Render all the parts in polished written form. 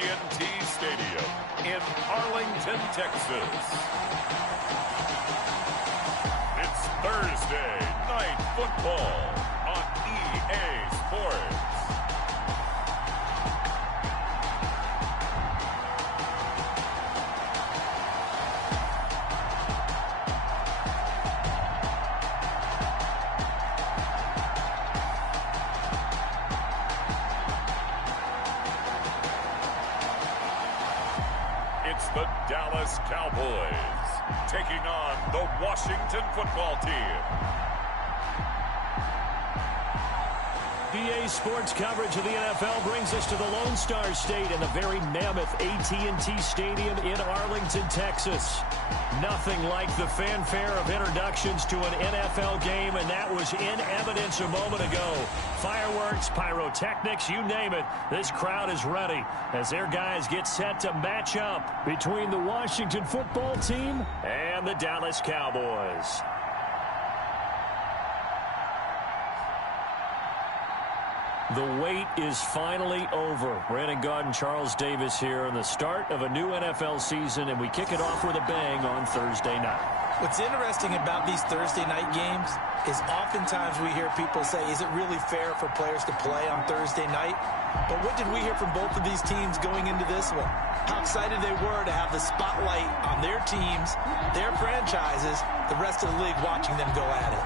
AT&T Stadium in Arlington, Texas. It's Thursday Night Football on EA Sports. It's the Dallas Cowboys taking on the Washington Football Team. EA Sports coverage of the NFL brings us to the Lone Star State and the very mammoth AT&T Stadium in Arlington, Texas. Nothing like the fanfare of introductions to an NFL game, and that was in evidence a moment ago. Fireworks, pyrotechnics, you name it. This crowd is ready as their guys get set to match up between the Washington Football Team and the Dallas Cowboys. The wait is finally over. Brandon Gaudin and Charles Davis here in the start of a new NFL season, and we kick it off with a bang on Thursday night. What's interesting about these Thursday night games is oftentimes we hear people say, is it really fair for players to play on Thursday night? But what did we hear from both of these teams going into this one? How excited they were to have the spotlight on their teams, their franchises, the rest of the league watching them go at it.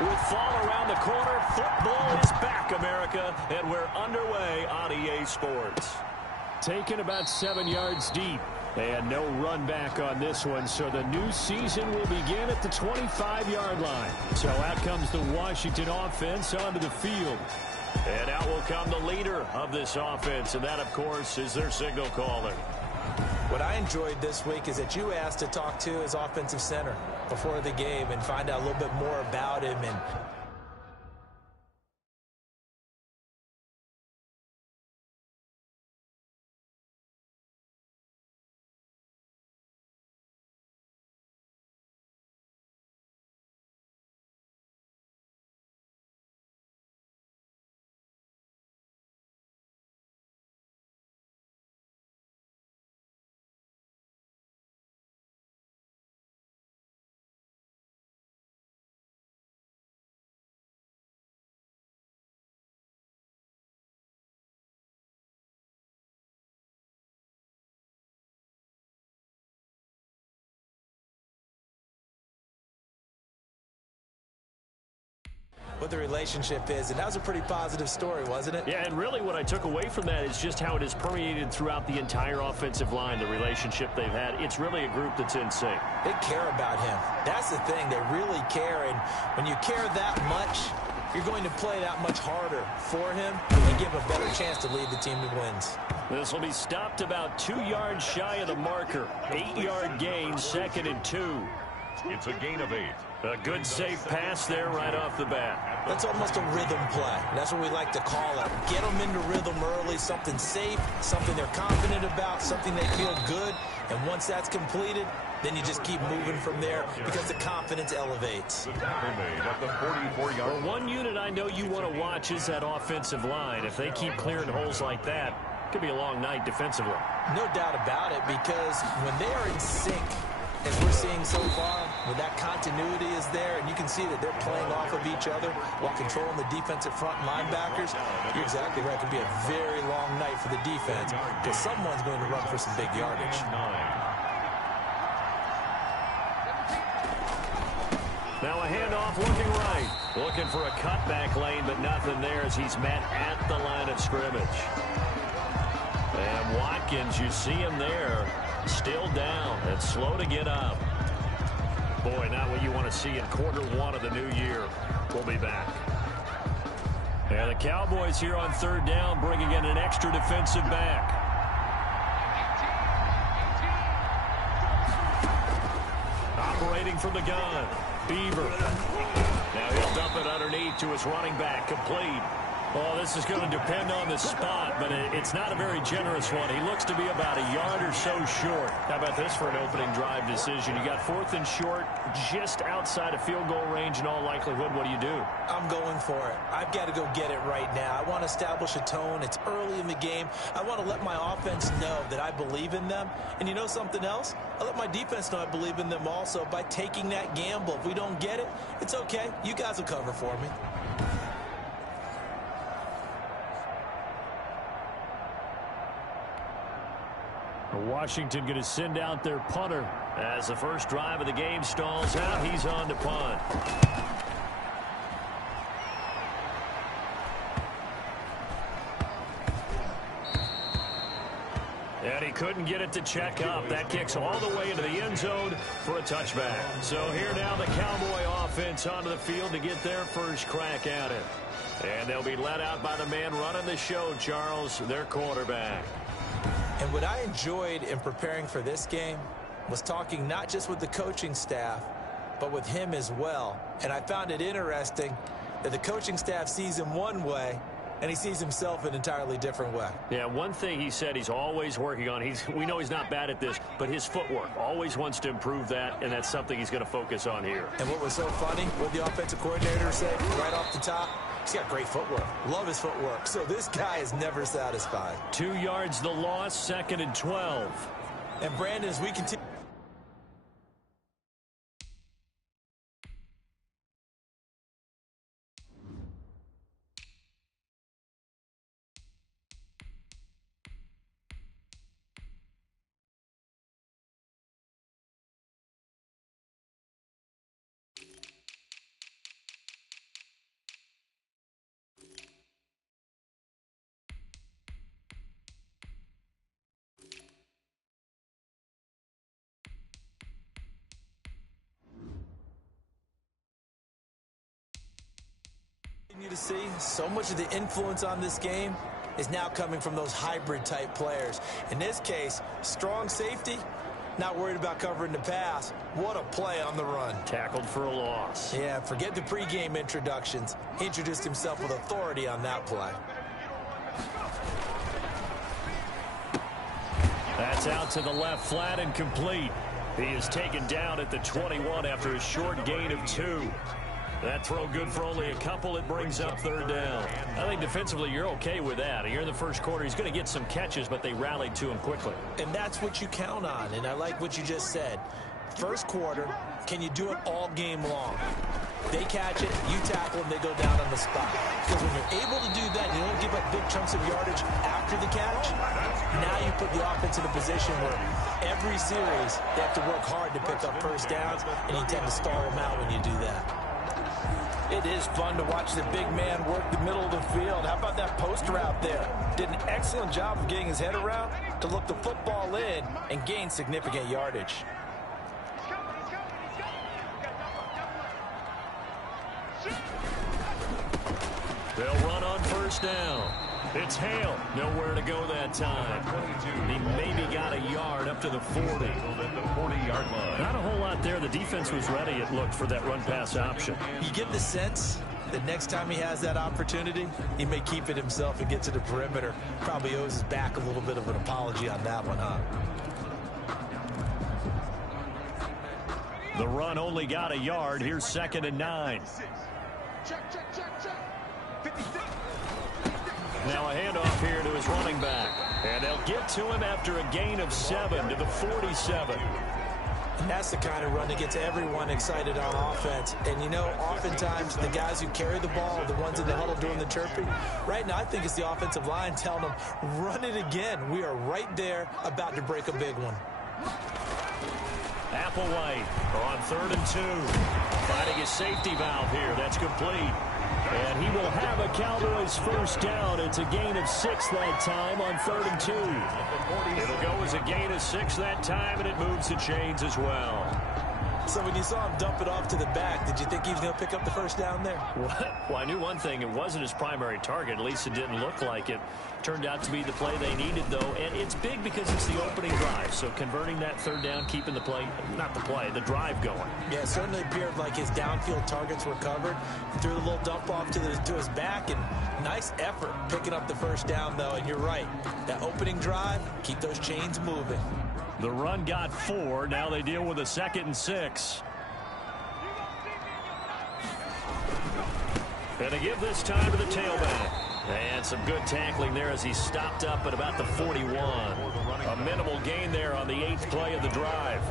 With fall around the corner, football is back, America, and we're underway on EA Sports. Taken about 7 yards deep, and no run back on this one, so the new season will begin at the 25-yard line. So out comes the Washington offense onto the field. And out will come the leader of this offense, and that, of course, is their signal caller. What I enjoyed this week is that you asked to talk to his offensive center before the game and find out a little bit more about him. And what the relationship is, and that was a pretty positive story, wasn't it? Yeah, and really what I took away from that is just how it has permeated throughout the entire offensive line, the relationship they've had. It's really a group that's in sync. They care about him. That's the thing. They really care, and when you care that much, you're going to play that much harder for him and give him a better chance to lead the team to wins. This will be stopped about 2 yards shy of the marker. 8-yard gain, 2nd and 2. It's a gain of 8. A good safe pass there right off the bat. That's almost a rhythm play. That's what we like to call it. Get them into rhythm early, something safe, something they're confident about, something they feel good. And once that's completed, then you just keep moving from there because the confidence elevates. The tackle made at the 44-yard line. Well, one unit I know you want to watch is that offensive line. If they keep clearing holes like that, it could be a long night defensively. No doubt about it, because when they are in sync, as we're seeing so far, when that continuity is there, and you can see that they're playing off of each other while controlling the defensive front linebackers, you're exactly right. It could be a very long night for the defense because someone's going to run for some big yardage. Now a handoff looking right. Looking for a cutback lane, but nothing there as he's met at the line of scrimmage. And Watkins, you see him there, still down and slow to get up. Boy, not what you want to see in Q1 of the new year. We'll be back. And the Cowboys here on 3rd down, bringing in an extra defensive back. Operating from the gun, Beaver. Now he'll dump it underneath to his running back, complete. Oh, this is going to depend on the spot, but it's not a very generous one. He looks to be about a yard or so short. How about this for an opening drive decision? You got 4th and short, just outside of field goal range in all likelihood. What do you do? I'm going for it. I've got to go get it right now. I want to establish a tone. It's early in the game. I want to let my offense know that I believe in them. And you know something else? I let my defense know I believe in them also by taking that gamble. If we don't get it, it's okay. You guys will cover for me. Washington going to send out their punter. As the first drive of the game stalls out, he's on to punt. And he couldn't get it to check up. That kicks all the way into the end zone for a touchback. So here now the Cowboy offense onto the field to get their first crack at it. And they'll be led out by the man running the show, Charles, their quarterback. And what I enjoyed in preparing for this game was talking not just with the coaching staff, but with him as well. And I found it interesting that the coaching staff sees him one way, and he sees himself an entirely different way. Yeah, one thing he said he's always working on, we know he's not bad at this, but his footwork, always wants to improve that, and that's something he's going to focus on here. And what was so funny, what the offensive coordinator said right off the top, he's got great footwork. Love his footwork. So this guy is never satisfied. 2 yards the loss, 2nd and 12. And Brandon, as we continue. to see, so much of the influence on this game is now coming from those hybrid-type players. In this case, strong safety, not worried about covering the pass. What a play on the run. Tackled for a loss. Yeah, forget the pregame introductions. He introduced himself with authority on that play. That's out to the left, flat and complete. He is taken down at the 21 after a short gain of 2. That throw good for only a couple. It brings up third down. I think defensively you're okay with that. Here in the first quarter, he's going to get some catches, but they rallied to him quickly. And that's what you count on, and I like what you just said. First quarter, can you do it all game long? They catch it, you tackle them, they go down on the spot. Because when you're able to do that, you don't give up big chunks of yardage after the catch. Now you put the offense in a position where every series they have to work hard to pick up first downs, and you tend to stall them out when you do that. It is fun to watch the big man work the middle of the field. How about that post route there? Did an excellent job of getting his head around to look the football in and gain significant yardage. They'll run on first down. It's Hale. Nowhere to go that time. He maybe got a yard up to the 40. Not a whole lot there. The defense was ready, it looked, for that run-pass option. You get the sense that next time he has that opportunity, he may keep it himself and get to the perimeter. Probably owes his back a little bit of an apology on that one, huh? The run only got a yard. Here's 2nd and 9. Now a handoff here to his running back. And they'll get to him after a gain of 7 to the 47. And that's the kind of run that gets everyone excited on offense. And, you know, oftentimes the guys who carry the ball are the ones in the huddle doing the chirping. Right now, I think it's the offensive line telling them, run it again. We are right there about to break a big one. Applewhite on 3rd and 2. Finding his safety valve here. That's complete. And he will have a Cowboys first down. It's a gain of 6 that time on 3rd and 2. It'll go as a gain of 6 that time, and it moves the chains as well. So when you saw him dump it off to the back, did you think he was going to pick up the first down there? Well, I knew one thing. It wasn't his primary target. At least it didn't look like it. Turned out to be the play they needed, though. And it's big because it's the opening drive. So converting that third down, keeping the play, not the play, the drive going. Yeah, it certainly appeared like his downfield targets were covered. Threw the little dump off to his back, and nice effort picking up the first down, though. And you're right. That opening drive, keep those chains moving. The run got 4. Now they deal with a 2nd and 6. And they give this time to the tailback. And some good tackling there as he stopped up at about the 41. A minimal gain there on the 8th play of the drive.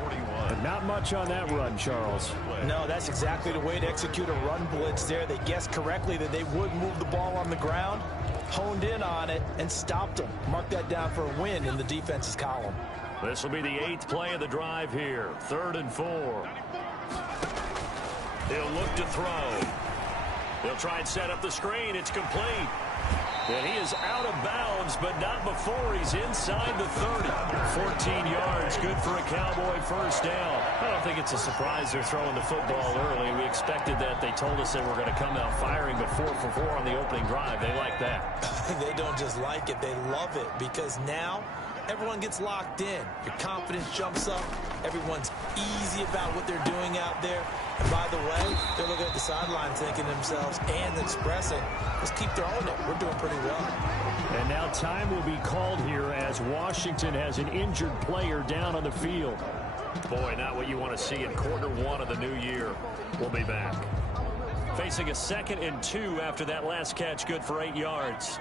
But not much on that run, Charles. No, that's exactly the way to execute a run blitz there. They guessed correctly that they would move the ball on the ground, honed in on it, and stopped them. Mark that down for a win in the defense's column. This will be the 8th play of the drive here. 3rd and 4. He'll look to throw. He'll try and set up the screen. It's complete. And he is out of bounds, but not before he's inside the 30. 14 yards, good for a Cowboy first down. I don't think it's a surprise they're throwing the football early. We expected that. They told us they were going to come out firing, but 4 for 4 on the opening drive. They like that. They don't just like it, they love it, because now everyone gets locked in. Your confidence jumps up. Everyone's easy about what they're doing out there. And by the way, they're looking at the sideline thinking to themselves and expressing, let's keep throwing it. We're doing pretty well. And now time will be called here as Washington has an injured player down on the field. Boy, not what you want to see in quarter 1 of the new year. We'll be back. Facing a 2nd and 2 after that last catch, good for 8 yards.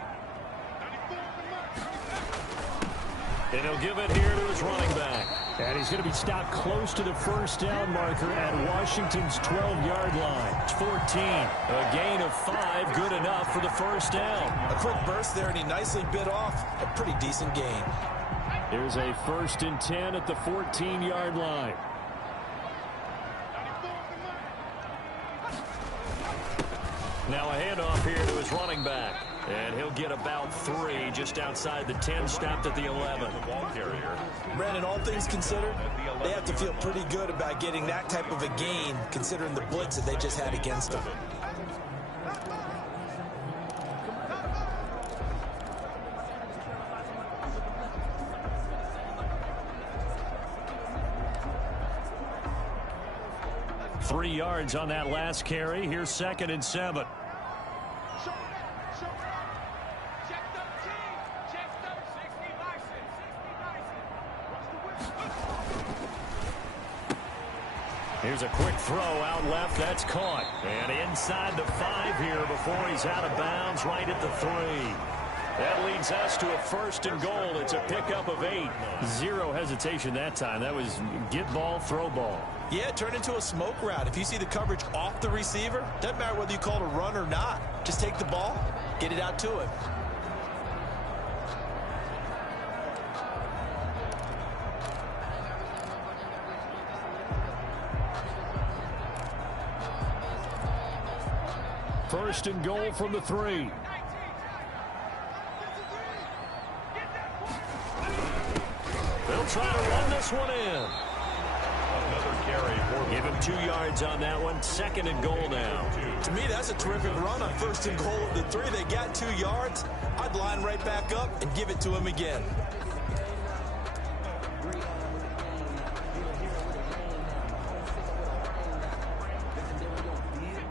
And he'll give it here to his running back. And he's going to be stopped close to the first down marker at Washington's 12-yard line. It's 14. A gain of 5, good enough for the first down. A quick burst there, and he nicely bit off a pretty decent gain. Here's a 1st and 10 at the 14-yard line. Now a handoff here to his running back. And he'll get about 3 just outside the 10, stopped at the 11. Brandon, all things considered, they have to feel pretty good about getting that type of a gain, considering the blitz that they just had against them. 3 yards on that last carry. Here's 2nd and 7. Here's a quick throw out left. That's caught. And inside the 5 here before he's out of bounds, right at the 3. That leads us to a 1st and goal. It's a pickup of 8. Zero hesitation that time. That was get ball, throw ball. Yeah, turn into a smoke route. If you see the coverage off the receiver, doesn't matter whether you call it a run or not. Just take the ball, get it out to him. First and goal from the 3. They'll try to run this one in. Another carry. Give him 2 yards on that one. 2nd and goal now. To me, that's a terrific run on 1st and goal of the 3. They got 2 yards. I'd line right back up and give it to him again.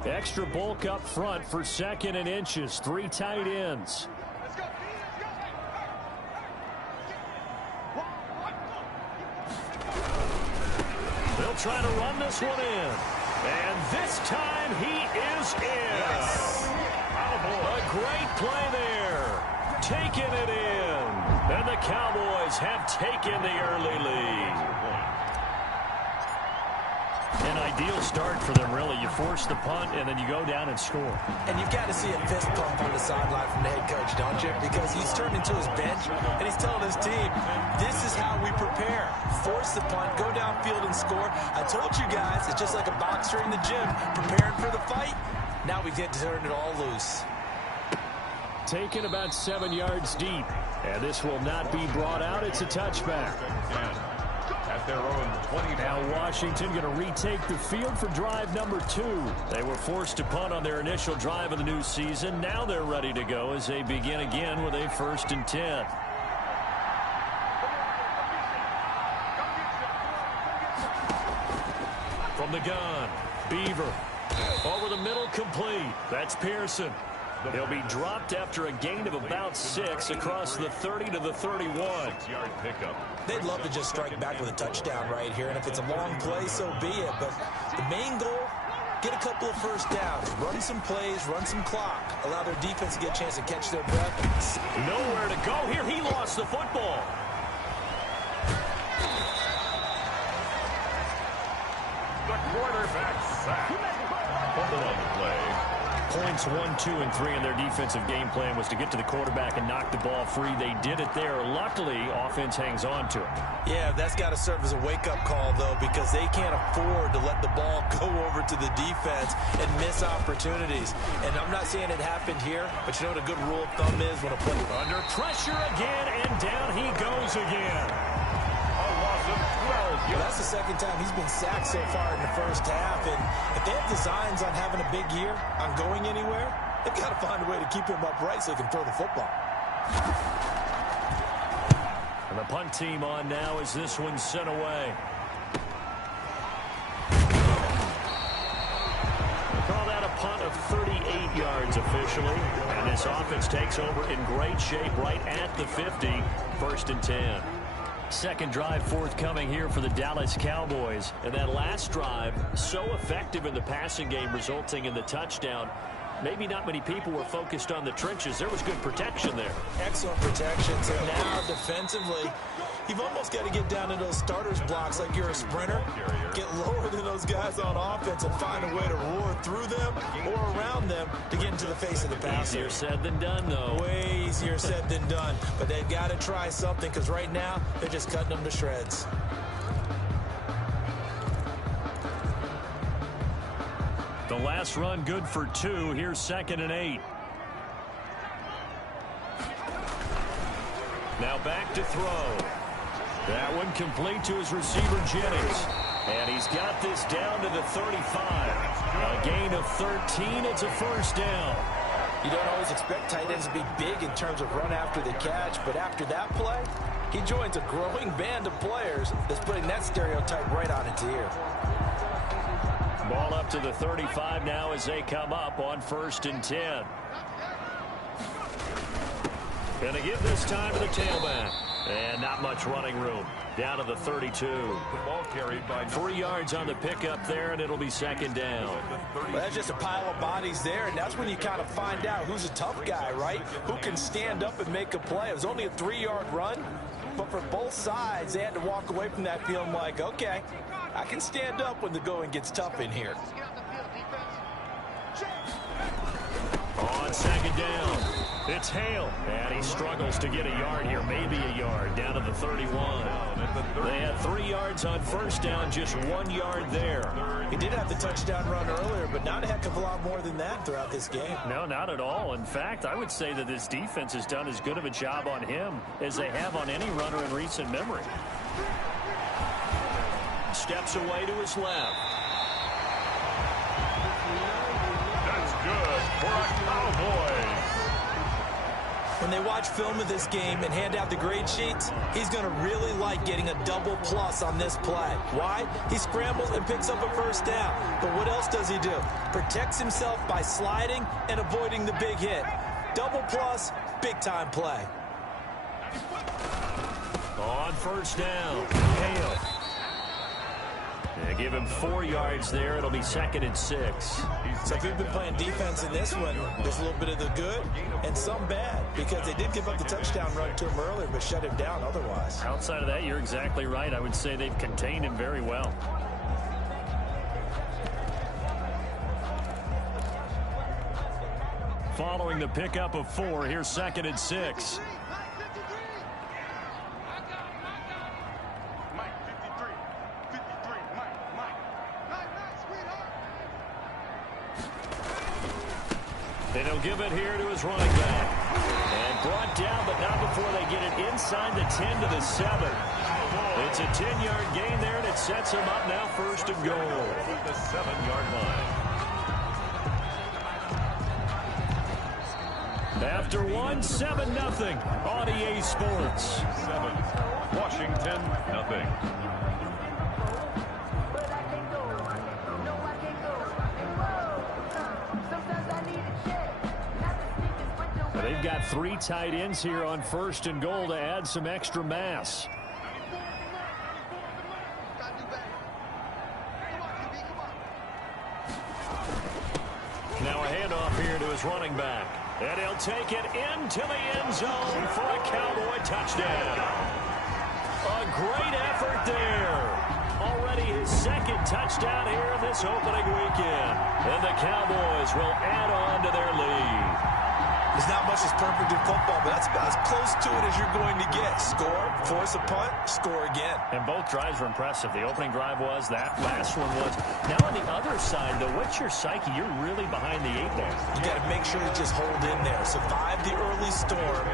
Extra bulk up front for 2nd and inches. 3 tight ends. They'll try to run this one in. And this time he is in. Yes. A great play there. Taking it in. And the Cowboys have taken the early lead. An ideal start for them, really. You force the punt, and then you go down and score. And you've got to see a fist pump on the sideline from the head coach, don't you? Because he's turned into his bench, and he's telling his team, this is how we prepare. Force the punt, go downfield and score. I told you guys, it's just like a boxer in the gym, preparing for the fight. Now we get to turn it all loose. Taken about 7 yards deep. And this will not be brought out. It's a touchback. At their own 20. Now Washington going to retake the field for drive number 2. They were forced to punt on their initial drive of the new season. Now they're ready to go as they begin again with a 1st and 10. From the gun, Beaver. Over the middle, complete. That's Pearson. He'll be dropped after a gain of about 6 across the 30 to the 31. 6-yard pickup. They'd love to just strike back with a touchdown right here, and if it's a long play, so be it. But the main goal, get a couple of first downs, run some plays, run some clock, allow their defense to get a chance to catch their breath. Nowhere to go here. He lost the football. The quarterback sack. Fumble on the play. Points 1, 2, and 3 in their defensive game plan was to get to the quarterback and knock the ball free. They did it there. Luckily, offense hangs on to it. Yeah, that's got to serve as a wake-up call, though, because they can't afford to let the ball go over to the defense and miss opportunities. And I'm not saying it happened here, but you know what a good rule of thumb is when a play... Under pressure again, and down he goes again. A loss of 12 Well, that's the second time he's been sacked so far in the first half. And if they have designs on having a big year, on going anywhere, they've got to find a way to keep him upright so he can throw the football. And the punt team on now as this one's sent away. We'll call that a punt of 38 yards officially. And this offense takes over in great shape right at the 50. 1st and 10. Second drive forthcoming here for the Dallas Cowboys. And that last drive, so effective in the passing game, resulting in the touchdown. Maybe not many people were focused on the trenches. There was good protection there. Excellent protection. So now defensively, you've almost got to get down to those starters blocks like you're a sprinter. Get lower than those guys on offense and find a way to roar through them or around them to get into the face of the passer. Easier said than done, though. Way easier said than done. But they've got to try something because right now they're just cutting them to shreds. The last run good for 2. Here's 2nd and 8. Now back to throw. That one complete to his receiver, Jennings. And he's got this down to the 35. A gain of 13. It's a 1st down. You don't always expect tight ends to be big in terms of run after the catch, but after that play, he joins a growing band of players that's putting that stereotype right on its ear. Ball up to the 35 now as they come up on 1st and 10. Going to give this time to the tailback. And not much running room. Down to the 32. The ball carried by 3 yards on the pickup there, and it'll be 2nd down. Well, that's just a pile of bodies there, and that's when you kind of find out who's a tough guy, right? Who can stand up and make a play. It was only a 3-yard run, but for both sides, they had to walk away from that feeling like, okay, I can stand up when the going gets tough in here. On 2nd down, it's Hale, and he struggles to get a yard here, maybe a yard, down to the 31. They had 3 yards on 1st down, just 1 yard there. He did have the touchdown run earlier, but not a heck of a lot more than that throughout this game. No, not at all. In fact, I would say that this defense has done as good of a job on him as they have on any runner in recent memory. Steps away to his left. That's good for a Cowboys. When they watch film of this game and hand out the grade sheets, he's going to really like getting a double plus on this play. Why? He scrambles and picks up a 1st down. But what else does he do? Protects himself by sliding and avoiding the big hit. Double plus, big-time play. On 1st down, Hale. They give him 4 yards there. It'll be 2nd and 6. So if you've been playing defense in this one, there's a little bit of the good and some bad, because they did give up the touchdown run to him earlier, but shut him down otherwise. Outside of that, you're exactly right. I would say they've contained him very well. Following the pickup of 4, here's 2nd and 6. And he'll give it here to his running back. And brought down, but not before they get it inside the 10 to the 7. It's a 10-yard gain there, and it sets him up now 1st and goal. The 7-yard line. After 1, 7-0 on EA Sports. 7. Washington, nothing. They've got 3 tight ends here on 1st and goal to add some extra mass. Now a handoff here to his running back. And he'll take it into the end zone for a Cowboy touchdown. A great effort there. Already his 2nd touchdown here in this opening weekend. And the Cowboys will add on to their lead. There's not much that's perfect in football, but that's about as close to it as you're going to get. Score, force a punt, score again. And both drives were impressive. The opening drive was, that last one was. Now on the other side, though, what's your psyche? You're really behind the 8 ball. You got to make sure to just hold in there. Survive the early storm,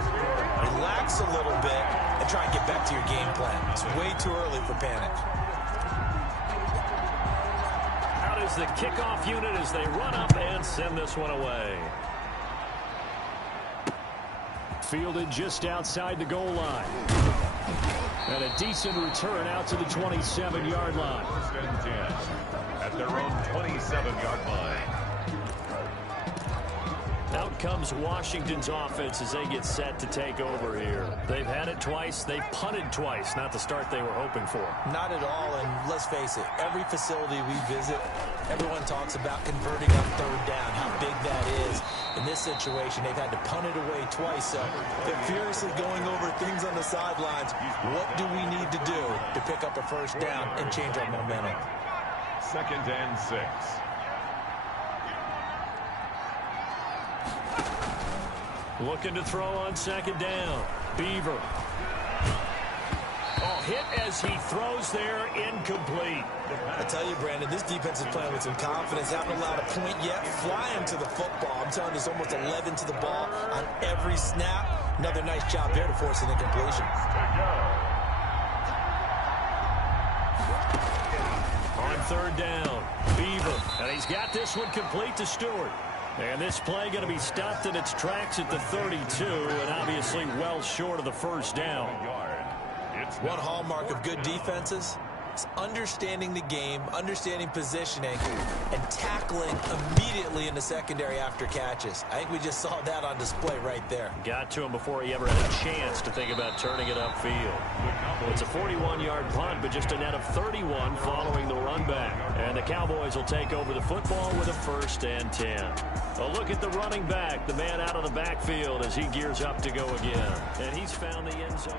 relax a little bit, and try and get back to your game plan. It's way too early for panic. Out is the kickoff unit as they run up and send this one away. Fielded just outside the goal line. And a decent return out to the 27-yard line. 1st and 10 at their own 27-yard line. Out comes Washington's offense as they get set to take over here. They've had it twice. They've punted twice. Not the start they were hoping for. Not at all, and let's face it, every facility we visit, everyone talks about converting on 3rd down, how big that is. In this situation, they've had to punt it away twice, so they're furiously going over things on the sidelines. What do we need to do to pick up a 1st down and change our momentum? 2nd and 6. Looking to throw on 2nd down. Beaver. Oh, hit as he throws there, incomplete. I tell you, Brandon, this defense is playing with some confidence. Haven't allowed a point yet. Flying to the football. I'm telling you, it's almost 11 to the ball on every snap. Another nice job there to force an incompletion. On 3rd down, Beaver. And he's got this one complete to Stewart. And this play going to be stopped in its tracks at the 32, and obviously well short of the 1st down. One hallmark of good defenses It's understanding the game, understanding positioning, and tackling immediately in the secondary after catches. I think we just saw that on display right there. Got to him before he ever had a chance to think about turning it upfield. It's a 41-yard punt, but just a net of 31 following the run back. And the Cowboys will take over the football with a 1st and 10. A look at the running back, the man out of the backfield as he gears up to go again. And he's found the end zone.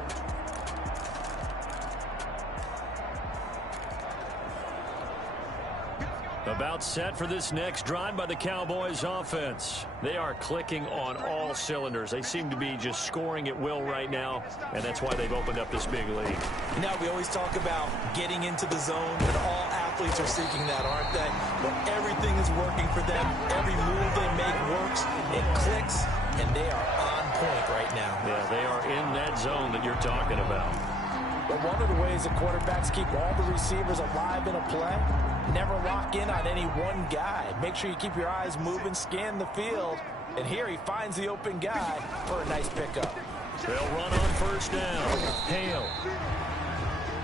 About set for this next drive by the Cowboys offense. They are clicking on all cylinders. They seem to be just scoring at will right now, and that's why they've opened up this big lead. Now, we always talk about getting into the zone, and all athletes are seeking that, aren't they? But everything is working for them. Every move they make works. It clicks, and they are on point right now. Yeah, they are in that zone that you're talking about. But one of the ways that quarterbacks keep all the receivers alive in a play, never lock in on any one guy. Make sure you keep your eyes moving, scan the field. And here he finds the open guy for a nice pickup. They'll run on 1st down. Hale.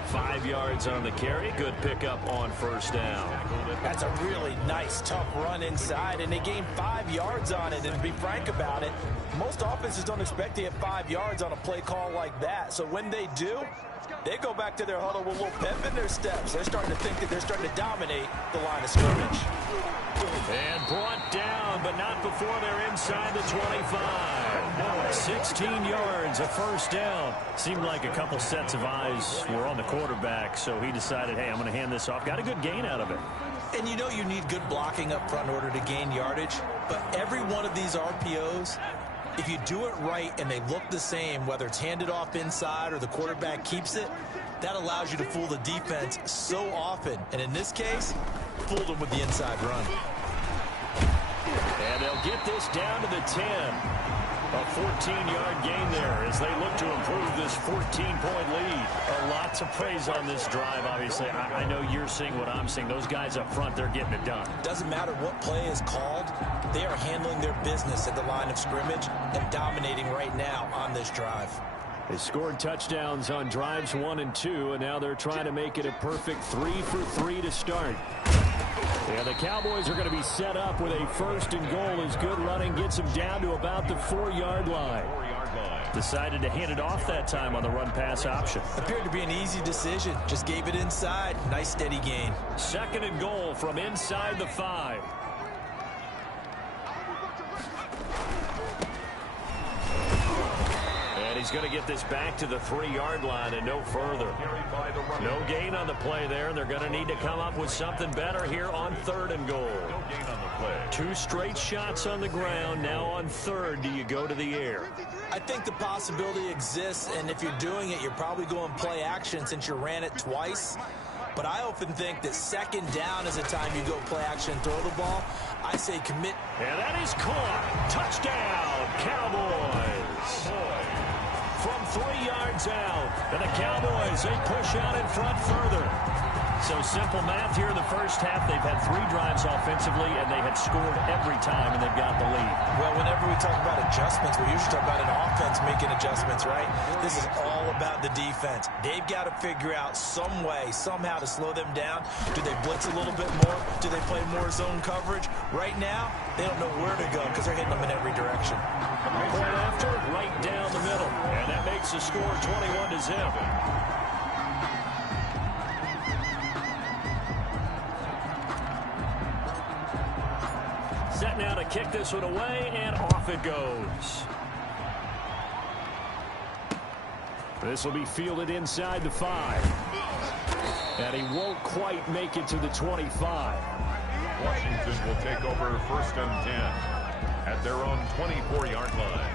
5 yards on the carry. Good pickup on 1st down. That's a really nice, tough run inside, and they gained 5 yards on it. And to be frank about it, most offenses don't expect to get 5 yards on a play call like that. So when they do, they go back to their huddle with a little pep in their steps. They're starting to think that they're starting to dominate the line of scrimmage. And brought down, but not before they're inside the 25. 16 yards, a 1st down. Seemed like a couple sets of eyes were on the quarterback, so he decided, hey, I'm going to hand this off. Got a good gain out of it. And you know you need good blocking up front in order to gain yardage. But every one of these RPOs, if you do it right and they look the same, whether it's handed off inside or the quarterback keeps it, that allows you to fool the defense so often. And in this case, fooled them with the inside run. And they'll get this down to the 10. A 14-yard gain there as they look to improve this 14-point lead. A lot to praise on this drive, obviously. I know you're seeing what I'm seeing. Those guys up front, they're getting it done. Doesn't matter what play is called. They are handling their business at the line of scrimmage and dominating right now on this drive. They scored touchdowns on drives 1 and 2, and now they're trying to make it a perfect 3 for 3 to start. Yeah, the Cowboys are going to be set up with a 1st and goal as good running gets them down to about the 4-yard line. Decided to hand it off that time on the run-pass option. Appeared to be an easy decision. Just gave it inside. Nice steady gain. 2nd and goal from inside the 5. And he's going to get this back to the 3-yard line and no further. No gain on the play there. They're going to need to come up with something better here on 3rd and goal. 2 straight shots on the ground. Now on 3rd, do you go to the air? I think the possibility exists, and if you're doing it, you're probably going play action since you ran it twice. But I often think that 2nd down is a time you go play action and throw the ball. I say commit. And that is caught. Touchdown, Cowboys. From 3 yards out. And the Cowboys, they push out in front further. So simple math here in the 1st half. They've had 3 drives offensively, and they have scored every time, and they've got the lead. Well, whenever we talk about adjustments, we usually talk about an offense making adjustments, right? This is all about the defense. They've got to figure out some way, somehow to slow them down. Do they blitz a little bit more? Do they play more zone coverage? Right now, they don't know where to go because they're hitting them in every direction. Point after, right down the middle. And that makes the score 21-0. Set now to kick this one away, and off it goes. This will be fielded inside the 5. And he won't quite make it to the 25. Washington will take over 1st and 10 at their own 24-yard line.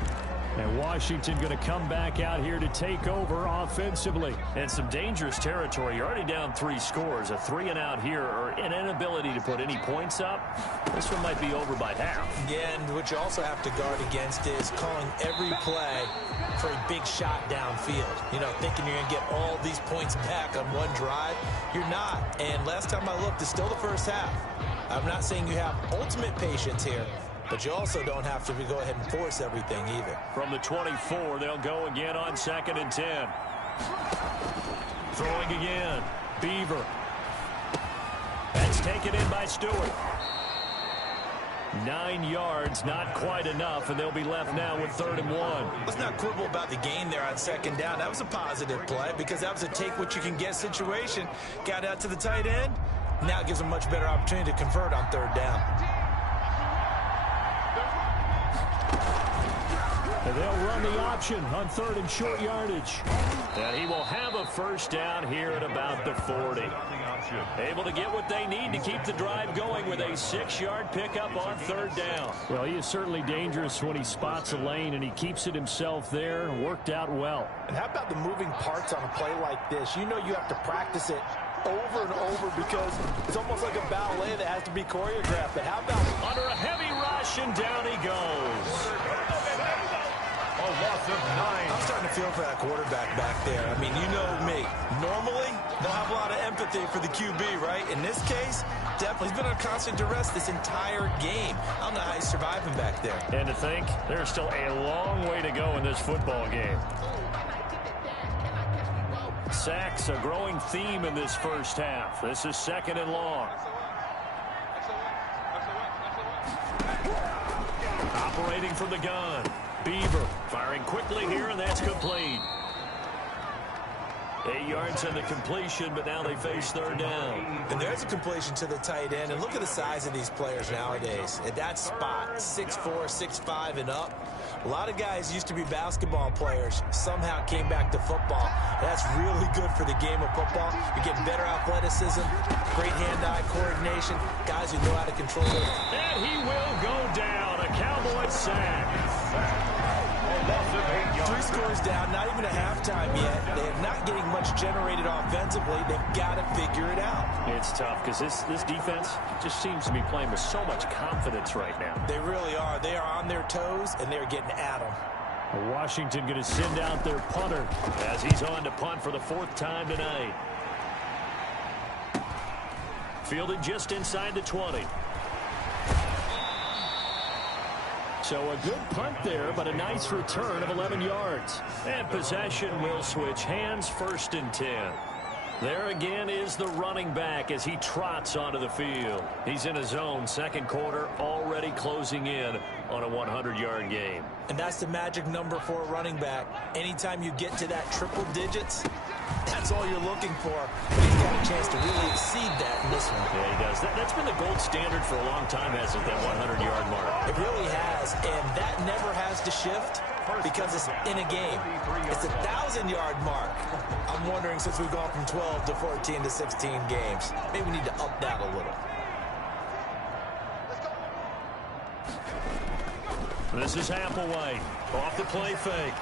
And Washington going to come back out here to take over offensively. And some dangerous territory. You're already down 3 scores. A 3-and-out here, or an inability to put any points up. This one might be over by half. Yeah, and what you also have to guard against is calling every play for a big shot downfield. You know, thinking you're going to get all these points back on one drive. You're not. And last time I looked, it's still the 1st half. I'm not saying you have ultimate patience here, but you also don't have to go ahead and force everything either. From the 24, they'll go again on 2nd and 10. Throwing again. Beaver. That's taken in by Stewart. 9 yards, not quite enough, and they'll be left now with 3rd and 1. Let's not quibble about the gain there on 2nd down. That was a positive play because that was a take-what-you-can-get situation. Got out to the tight end. Now it gives them a much better opportunity to convert on 3rd down. And they'll run the option on 3rd and short yardage. And he will have a 1st down here at about the 40. Able to get what they need to keep the drive going with a 6-yard pickup on 3rd down. Well, he is certainly dangerous when he spots a lane, and he keeps it himself there. Worked out well. And how about the moving parts on a play like this? You know you have to practice it over and over because it's almost like a ballet that has to be choreographed. But how about under a heavy rush, and down he goes. A loss of 9. I'm starting to feel for that quarterback back there. I mean, you know me. Normally, they'll have a lot of empathy for the QB, right? In this case, definitely. He's been on constant duress this entire game. I don't know how he's surviving back there. And to think, there's still a long way to go in this football game. Sacks, a growing theme in this 1st half. This is 2nd and long. Operating from the gun. Beaver firing quickly here, and that's complete. 8 yards on the completion, but now they face 3rd down. And there's a completion to the tight end. And look at the size of these players nowadays. At that spot, 6'4", 6'5", and up. A lot of guys used to be basketball players, somehow came back to football. That's really good for the game of football. You're getting better athleticism, great hand-eye coordination, guys who know how to control it. And he will go down. A Cowboys sack. 3 scores down, not even a halftime yet. They're not getting much generated offensively. They've got to figure it out. It's tough because this defense just seems to be playing with so much confidence right now. They really are. They are on their toes, and they're getting at them. Washington going to send out their punter as he's on to punt for the 4th time tonight. Fielded just inside the 20. So a good punt there, but a nice return of 11 yards. And possession will switch hands, 1st and 10. There again is the running back as he trots onto the field. He's in his zone, 2nd quarter, already closing in on a 100-yard game. And that's the magic number for a running back. Anytime you get to that triple digits, that's all you're looking for. But he's got a chance to really exceed that in this one. Yeah, he does. That's been the gold standard for a long time, hasn't it, that 100-yard mark? It really has, and that never has to shift because it's in a game. It's a 1,000-yard mark. I'm wondering, since we've gone from 12 to 14 to 16 games, maybe we need to up that a little. This is Applewhite off the play fake.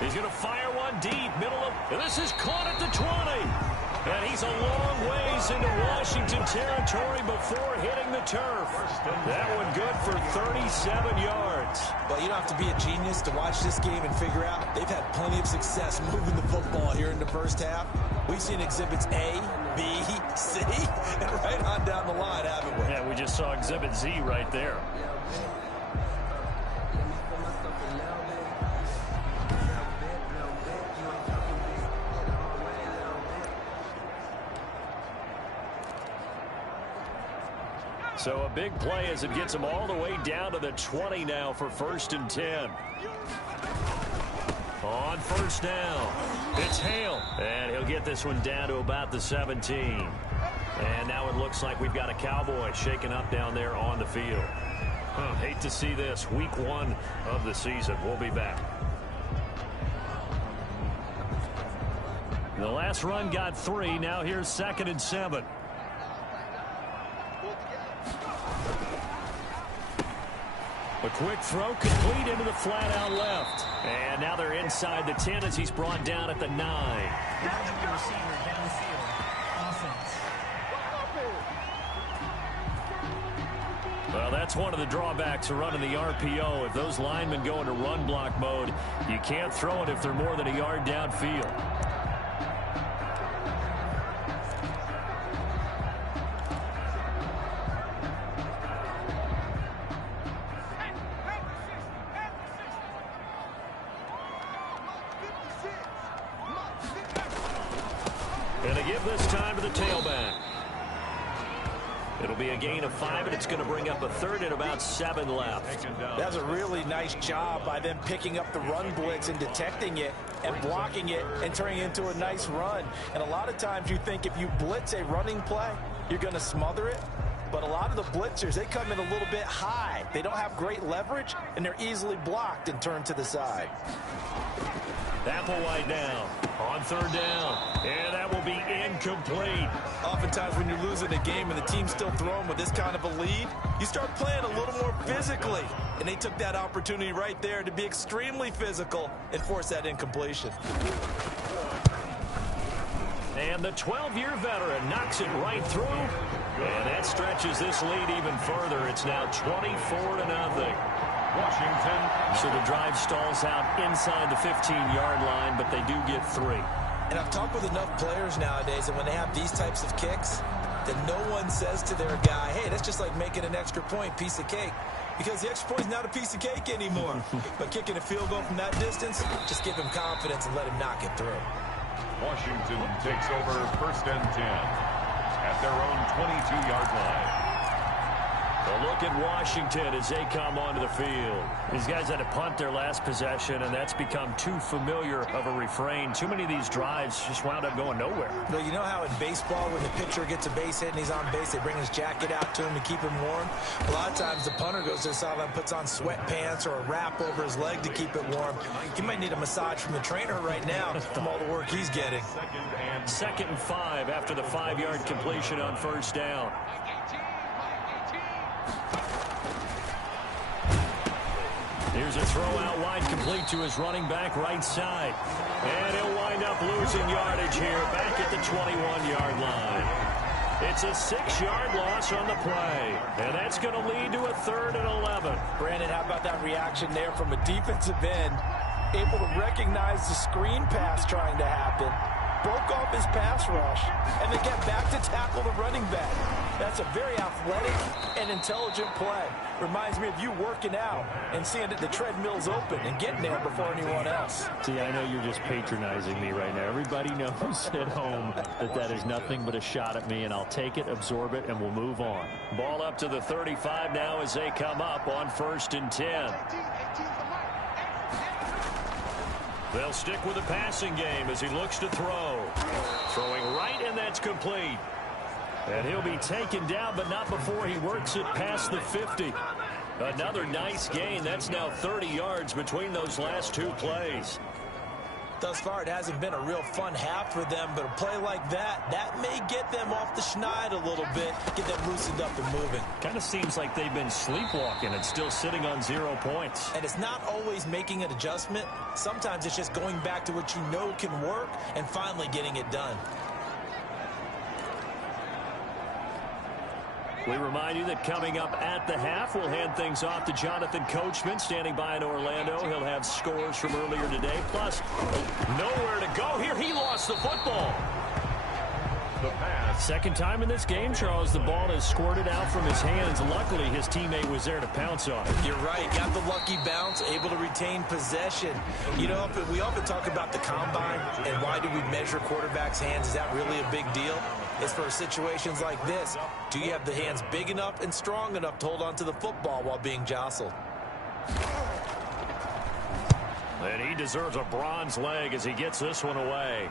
He's going to fire one deep, middle of, and this is caught at the 20. And he's a long ways into Washington territory before hitting the turf. That one good for 37 yards. Well, you don't have to be a genius to watch this game and figure out they've had plenty of success moving the football here in the 1st half. We've seen exhibits A, B, C, and right on down the line, haven't we? Yeah, we just saw exhibit Z right there. So a big play as it gets them all the way down to the 20 now for 1st and 10. On 1st down, it's Hale. And he'll get this one down to about the 17. And now it looks like we've got a Cowboy shaking up down there on the field. Hate to see this. Week 1 of the season. We'll be back. The last run got 3. Now here's 2nd and 7. A quick throw complete into the flat out left. And now they're inside the 10 as he's brought down at the 9. Well, that's one of the drawbacks of running the RPO. If those linemen go into run block mode, you can't throw it if they're more than a yard downfield. And they give this time to the tailback. It'll be a gain of 5, and it's going to bring up a third and about 7 left. That's a really nice job by them picking up the run blitz and detecting it and blocking it and turning it into a nice run. And a lot of times you think if you blitz a running play, you're going to smother it. But a lot of the blitzers, they come in a little bit high. They don't have great leverage, and they're easily blocked and turned to the side. Applewhite now on 3rd down, and that will be incomplete. Oftentimes when you're losing a game and the team's still throwing with this kind of a lead, you start playing a little more physically. And they took that opportunity right there to be extremely physical and force that incompletion. And the 12-year veteran knocks it right through. And that stretches this lead even further. It's now 24-0. Washington. So the drive stalls out inside the 15-yard line, but they do get 3. And I've talked with enough players nowadays, and when they have these types of kicks, that no one says to their guy, hey, that's just like making an extra point, piece of cake. Because the extra point is not a piece of cake anymore. But kicking a field goal from that distance, just give him confidence and let him knock it through. Washington takes over 1st and 10 at their own 22-yard line. A look at Washington as they come onto the field. These guys had to punt their last possession, and that's become too familiar of a refrain. Too many of these drives just wound up going nowhere. But you know how in baseball, when the pitcher gets a base hit and he's on base, they bring his jacket out to him to keep him warm? A lot of times the punter goes to the sideline, puts on sweatpants or a wrap over his leg to keep it warm. He might need a massage from the trainer right now from all the work he's getting. 2nd and 5 after the 5-yard completion on 1st down. Here's a throw out wide, complete to his running back right side. And he'll wind up losing yardage here back at the 21-yard line. It's a 6-yard loss on the play. And that's going to lead to a 3rd and 11. Brandon, how about that reaction there from a defensive end? Able to recognize the screen pass trying to happen. Broke off his pass rush, and then get back to tackle the running back. That's a very athletic and intelligent play. Reminds me of you working out and seeing that the treadmill's open and getting there before anyone else. See, I know you're just patronizing me right now. Everybody knows at home that that is nothing but a shot at me, and I'll take it, absorb it, and we'll move on. Ball up to the 35 now as they come up on 1st and 10. They'll stick with the passing game as he looks to throw. Throwing right, and that's complete. And he'll be taken down, but not before he works it past the 50. Another nice gain. That's now 30 yards between those last 2 plays. Thus far, it hasn't been a real fun half for them, but a play like that, that may get them off the schneid a little bit, get them loosened up and moving. Kind of seems like they've been sleepwalking and still sitting on 0 points. And it's not always making an adjustment. Sometimes it's just going back to what you know can work and finally getting it done. We remind you that coming up at the half, we'll hand things off to Jonathan Coachman, standing by in Orlando. He'll have scores from earlier today, plus nowhere to go here. He lost the football. The pass. Second time in this game, Charles, the ball has squirted out from his hands. Luckily, his teammate was there to pounce on it. You're right. Got the lucky bounce, able to retain possession. You know, we often talk about the combine and why do we measure quarterbacks' hands. Is that really a big deal? It's for situations like this. Do you have the hands big enough and strong enough to hold on to the football while being jostled? And he deserves a bronze leg as he gets this one away.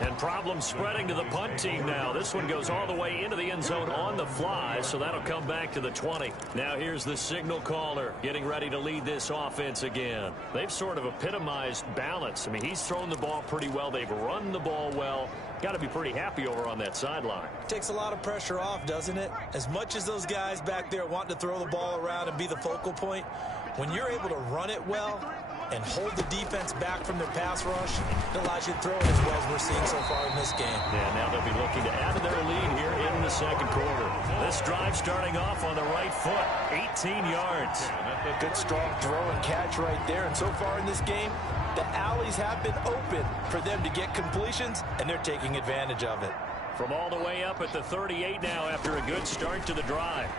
And problems spreading to the punt team now. This one goes all the way into the end zone on the fly, so that'll come back to the 20. Now here's the signal caller getting ready to lead this offense again. They've sort of epitomized balance. I mean, he's thrown the ball pretty well. They've run the ball well. Got to be pretty happy over on that sideline. Takes a lot of pressure off, doesn't it? As much as those guys back there want to throw the ball around and be the focal point, when you're able to run it well and hold the defense back from their pass rush, it allows you to throw it as well as we're seeing so far in this game. Yeah, now they'll be looking to add to their lead here in the second quarter. This drive starting off on the right foot, 18 yards. Good strong throw and catch right there. And so far in this game, the alleys have been open for them to get completions, and they're taking advantage of it. From all the way up at the 38 now after a good start to the drive.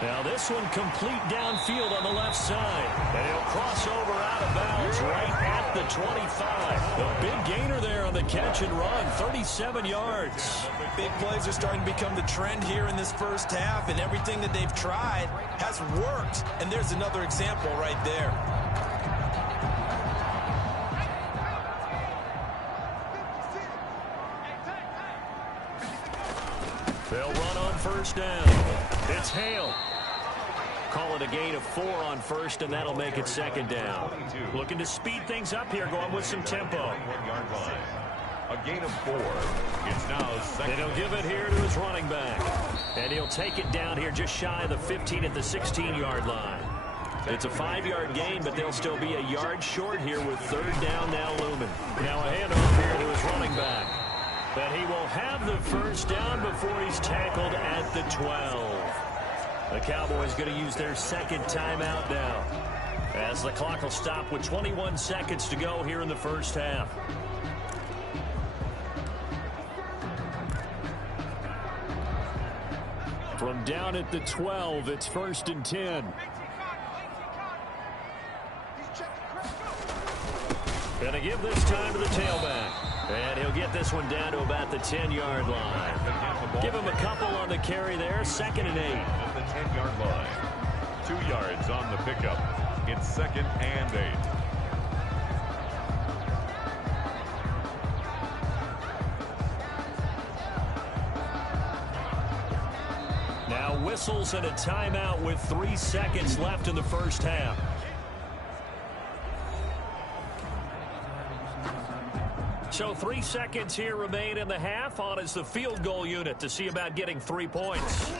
Now this one complete downfield on the left side. And he'll cross over out of bounds right at the 25. The big gainer there on the catch and run, 37 yards. Big plays are starting to become the trend here in this first half, and everything that they've tried has worked. And there's another example right there. They'll run on first down. It's Hale. Call it a gain of 4 on first, and that'll make it second down. Looking to speed things up here, going with some tempo. 1-yard line. A gain of 4. It's now second. And he'll give it here to his running back. And he'll take it down here just shy of the 15 at the 16-yard line. It's a 5-yard gain, but they'll still be a yard short here with third down now looming. Now a handoff here to his running back. But he will have the first down before he's tackled at the 12. The Cowboys going to use their second timeout now, as the clock will stop with 21 seconds to go here in the first half. From down at the 12, it's 1st and 10. Going to give this time to the tailback. And he'll get this one down to about the 10-yard line. Give him a couple on the carry there. 2nd and 8. At the 10-yard line. 2 yards on the pickup. It's 2nd and 8. Now whistles and a timeout with 3 seconds left in the first half. So 3 seconds here remain in the half. On is the field goal unit to see about getting 3 points.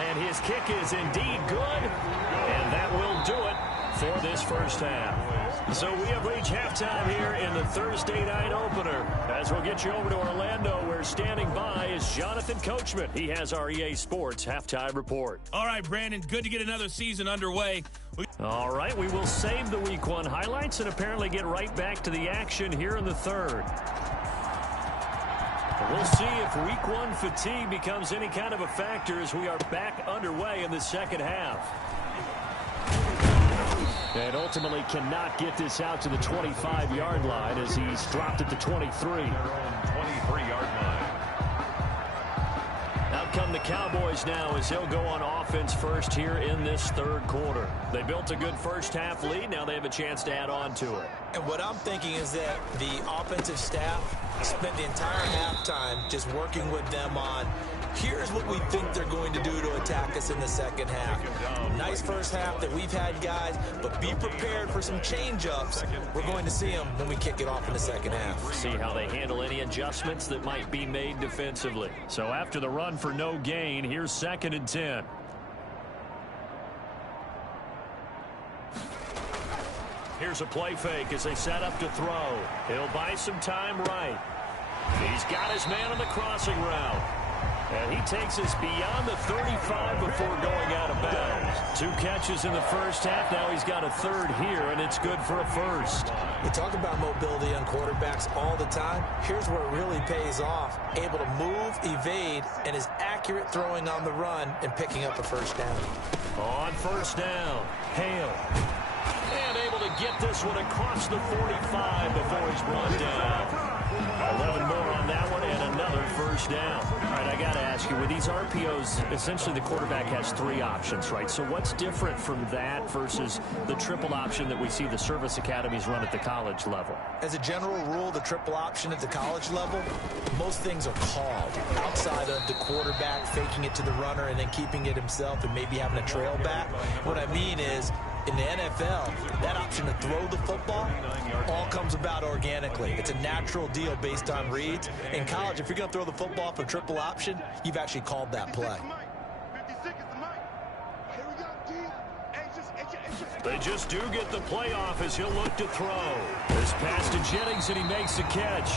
And his kick is indeed good. And that will do it for this first half. So we have reached halftime here in the Thursday night opener. As we'll get you over to Orlando, where standing by is Jonathan Coachman. He has our EA Sports halftime report. All right, Brandon, good to get another season underway. All right, we will save the Week 1 highlights and apparently get right back to the action here in the third. We'll see if Week 1 fatigue becomes any kind of a factor as we are back underway in the second half. And ultimately cannot get this out to the 25-yard line as he's dropped at the 23. 23-yard line. Out come the Cowboys now as they'll go on offense first here in this third quarter. They built a good first half lead. Now they have a chance to add on to it. And what I'm thinking is that the offensive staff spent the entire halftime just working with them on here's what we think they're going to do to attack us in the second half. Nice first half that we've had, guys, but be prepared for some change-ups. We're going to see them when we kick it off in the second half. See how they handle any adjustments that might be made defensively. So after the run for no gain, here's 2nd and 10. Here's a play fake as they set up to throw. He'll buy some time right. He's got his man on the crossing route. And he takes us beyond the 35 before going out of bounds. 2 catches in the first half. Now he's got a third here, and it's good for a first. We talk about mobility on quarterbacks all the time. Here's where it really pays off. Able to move, evade, and is accurate throwing on the run and picking up a first down. On first down, Hale. And able to get this one across the 45 before he's run down. 11 more on that one and another first down. All right, I got to ask you, with these RPOs, essentially the quarterback has 3 options, right? So what's different from that versus the triple option that we see the service academies run at the college level? As a general rule, the triple option at the college level, most things are called outside of the quarterback faking it to the runner and then keeping it himself and maybe having a trail back. What I mean is, in the NFL, that option to throw the football all comes about organically. It's a natural deal based on reads. In college, if you're going to throw the football for triple option, you've actually called that play. They just do get the playoff as he'll look to throw. This pass to Jennings, and he makes the catch.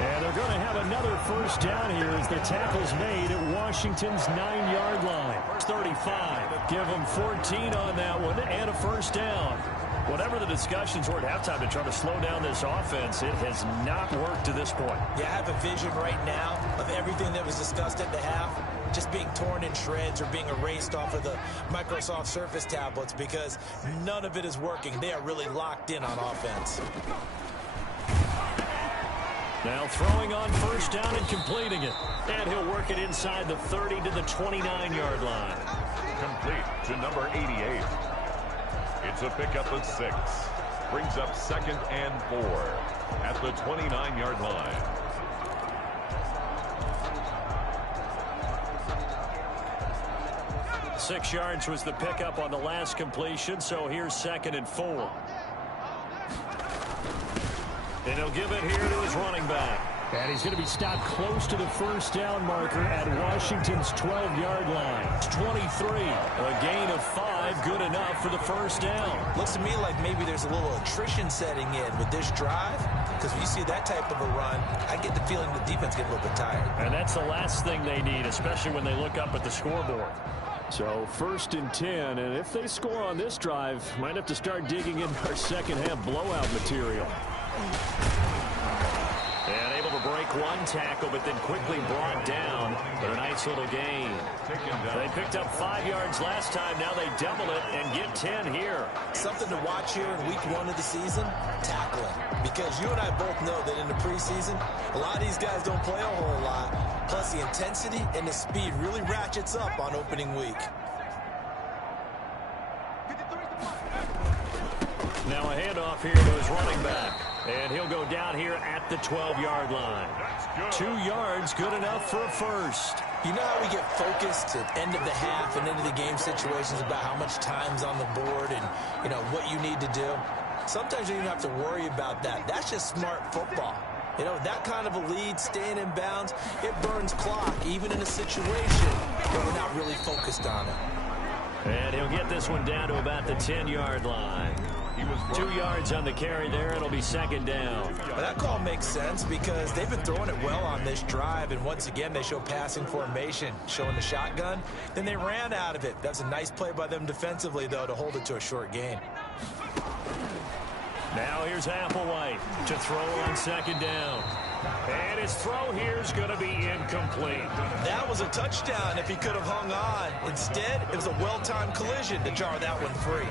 And they're going to have another first down here as the tackle's made at Washington's 9-yard line. 35. Give them 14 on that one and a first down. Whatever the discussions were at halftime to try to slow down this offense, it has not worked to this point. Yeah, I have a vision right now of everything that was discussed at the half just being torn in shreds or being erased off of the Microsoft Surface tablets because none of it is working. They are really locked in on offense. Now throwing on first down and completing it. And he'll work it inside the 30 to the 29-yard line. Complete to number 88. It's a pickup of 6. Brings up 2nd and 4 at the 29-yard line. Six yards was the pickup on the last completion, so here's 2nd and 4. And he'll give it here to his running back. And he's going to be stopped close to the first down marker at Washington's 12-yard line. It's 23. A gain of 5, good enough for the first down. Looks to me like maybe there's a little attrition setting in with this drive, because when you see that type of a run, I get the feeling the defense gets a little bit tired. And that's the last thing they need, especially when they look up at the scoreboard. So 1st and 10, and if they score on this drive, might have to start digging into our second-half blowout material. And able to break one tackle, but then quickly brought down. But a nice little gain. They picked up 5 yards last time. Now they double it and get 10 here. Something to watch here in week 1 of the season, tackling. Because you and I both know that in the preseason, a lot of these guys don't play a whole lot. Plus, the intensity and the speed really ratchets up on opening week. Now a handoff here to his running back. And he'll go down here at the 12-yard line. 2 yards, good enough for a first. You know how we get focused at end of the half and into the game situations about how much time's on the board and, you know, what you need to do? Sometimes you don't have to worry about that. That's just smart football. You know, that kind of a lead, staying in bounds, it burns clock, even in a situation where we're not really focused on it. And he'll get this one down to about the 10-yard line. 2 yards on the carry there. It'll be 2nd down. Well, that call makes sense because they've been throwing it well on this drive, and once again, they show passing formation, showing the shotgun. Then they ran out of it. That's a nice play by them defensively, though, to hold it to a short gain. Now here's Applewhite to throw on 2nd down. And his throw here is going to be incomplete. That was a touchdown if he could have hung on. Instead, it was a well-timed collision to jar that one free.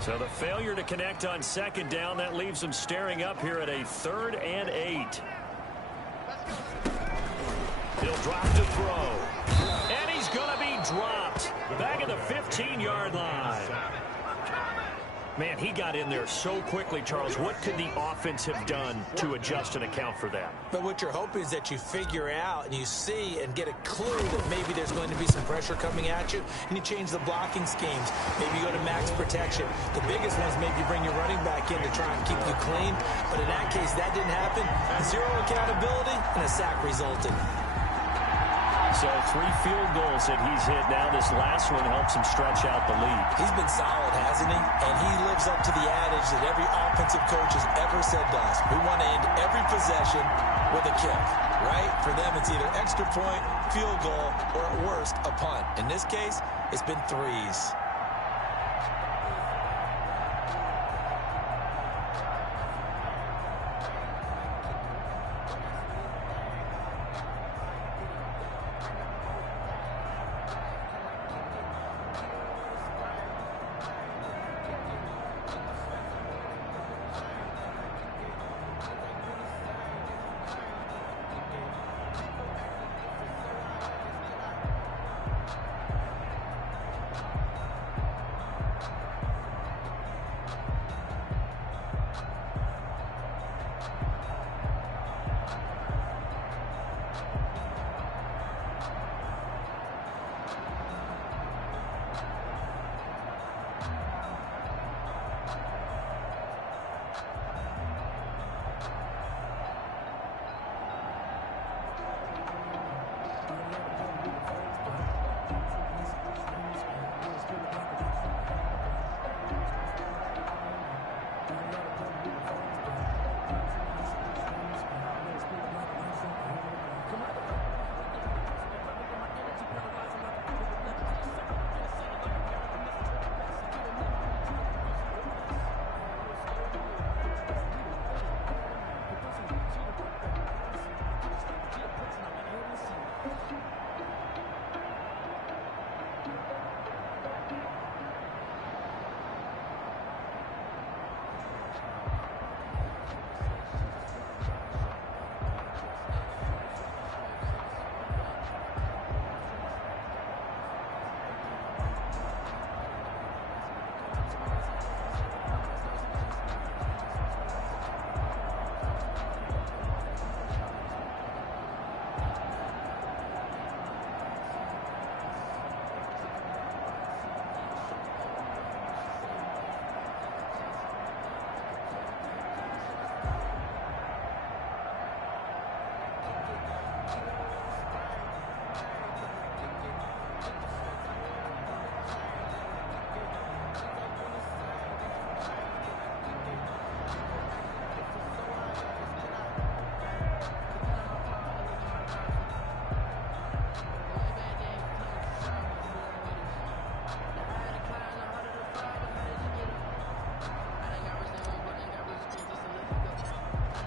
So the failure to connect on 2nd down, that leaves him staring up here at a 3rd and 8. He'll drop to throw. And he's going to be dropped back at the 15-yard line. Man, he got in there so quickly, Charles. What could the offense have done to adjust and account for that? But what you're hoping is that you figure out and you see and get a clue that maybe there's going to be some pressure coming at you, and you change the blocking schemes. Maybe you go to max protection. The biggest one is maybe you bring your running back in to try and keep you clean. But in that case, that didn't happen. 0 accountability, and a sack resulted. So 3 field goals that he's hit now. This last one helps him stretch out the lead. He's been solid, hasn't he? And he lives up to the adage that every offensive coach has ever said to us. We want to end every possession with a kick, right? For them, it's either extra point, field goal, or at worst, a punt. In this case, it's been 3s.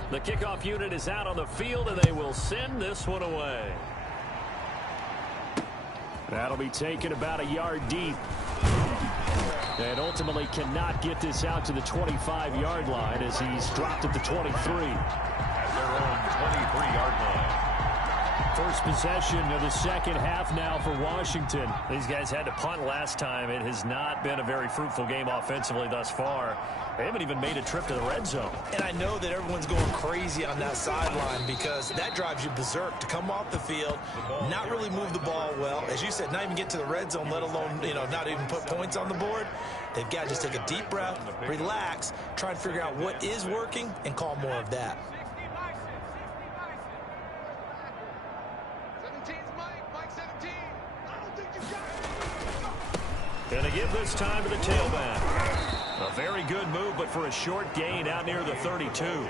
The kickoff unit is out on the field, and they will send this one away. That'll be taken about a yard deep. And ultimately cannot get this out to the 25-yard line as he's dropped at the 23. At their own 23-yard line. First possession of the second half now for Washington. These guys had to punt last time. It has not been a very fruitful game offensively thus far. They haven't even made a trip to the red zone. And I know that everyone's going crazy on that sideline because that drives you berserk to come off the field, not really move the ball well. As you said, not even get to the red zone, let alone, not even put points on the board. They've got to just take a deep breath, relax, try and figure out what is working, and call more of that. Gonna give this time to the tailback. A very good move, but for a short gain out near the 32.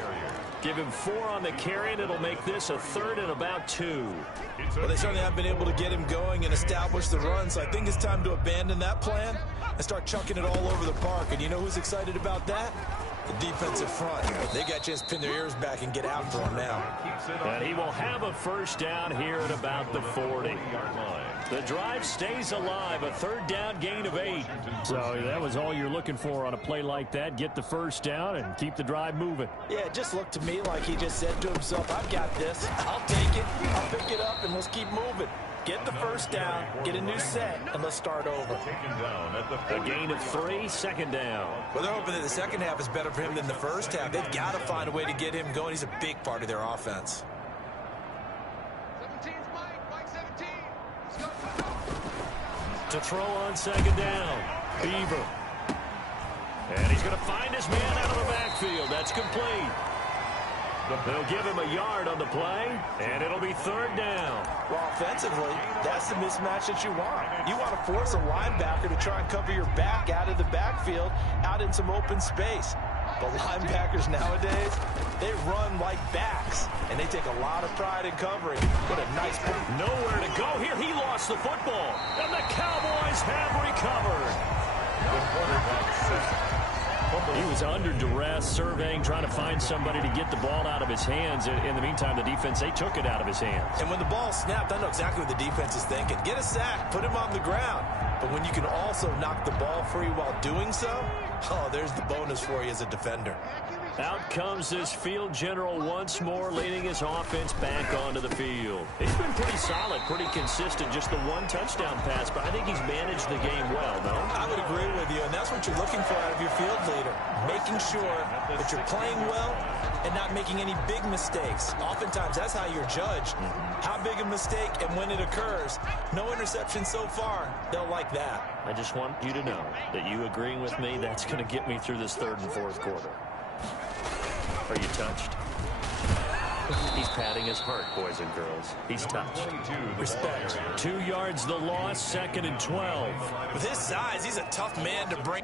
Give him 4 on the carry, and it'll make this a 3rd and about 2. Well, they certainly have been able to get him going and establish the run, so I think it's time to abandon that plan and start chucking it all over the park. And you know who's excited about that? The defensive front. They got a chance to pin their ears back and get after him now. And he will have a first down here at about the 40. The drive stays alive, a 3rd down gain of 8. So that was all you're looking for on a play like that. Get the first down and keep the drive moving. Yeah, it just looked to me like he just said to himself, I've got this. I'll take it. I'll pick it up, and let's keep moving. Get the first down, get a new set, and let's start over. A gain of 3, second down. Well, they're hoping that the second half is better for him than the first half. They've got to find a way to get him going. He's a big part of their offense. 17's Mike 17. To throw on second down, Beaver. And he's going to find his man out of the backfield. That's complete. They'll give him a yard on the play, and it'll be 3rd down. Well, offensively, that's the mismatch that you want. You want to force a linebacker to try and cover your back out of the backfield, out in some open space. But linebackers nowadays, they run like backs, and they take a lot of pride in covering. What a nice play. Nowhere to go here. He lost the football, and the Cowboys have recovered. The quarterback set. He was under duress, surveying, trying to find somebody to get the ball out of his hands. In the meantime, the defense, they took it out of his hands. And when the ball snapped, I know exactly what the defense is thinking. Get a sack, put him on the ground. But when you can also knock the ball free while doing so, oh, there's the bonus for you as a defender. Out comes this field general once more, leading his offense back onto the field. He's been pretty solid, pretty consistent, just the 1 touchdown pass, but I think he's managed the game well, no? I would agree with you, and that's what you're looking for out of your field leader, making sure that you're playing well and not making any big mistakes. Oftentimes, that's how you're judged. How big a mistake and when it occurs. No interception so far. They'll like that. I just want you to know that you agreeing with me, that's going to get me through this 3rd and 4th quarter. Are you touched? He's patting his heart, boys and girls. He's touched. Respect. 2 yards the loss, 2nd and 12. With his size, he's a tough man to bring.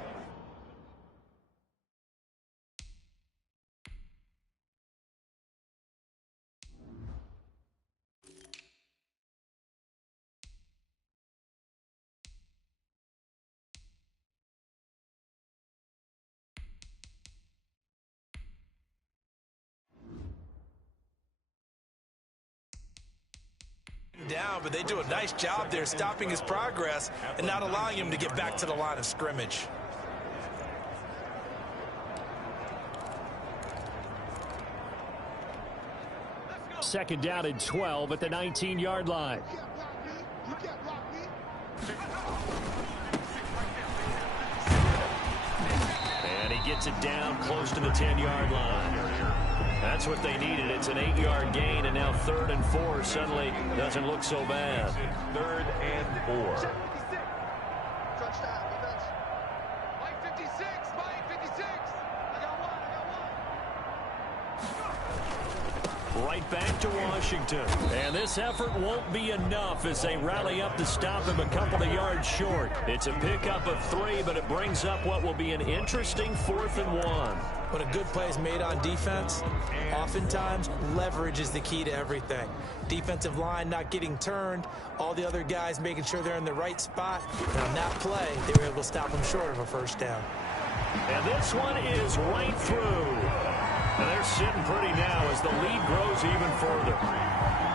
Down, but they do a nice job there stopping his progress and not allowing him to get back to the line of scrimmage. Second down and 12 at the 19-yard line. And he gets it down close to the 10-yard line. That's what they needed. It's an 8-yard gain, and now 3rd and 4 suddenly doesn't look so bad. 3rd and 4. Touchdown, defense. Mike 56, Mike 56. I got one. Right back to Washington. And this effort won't be enough as they rally up to stop him a couple of yards short. It's a pickup of 3, but it brings up what will be an interesting 4th and 1. When a good play is made on defense, oftentimes leverage is the key to everything. Defensive line not getting turned, all the other guys making sure they're in the right spot. And on that play, they were able to stop them short of a first down. And this one is right through. And there's sitting pretty now as the lead grows even further.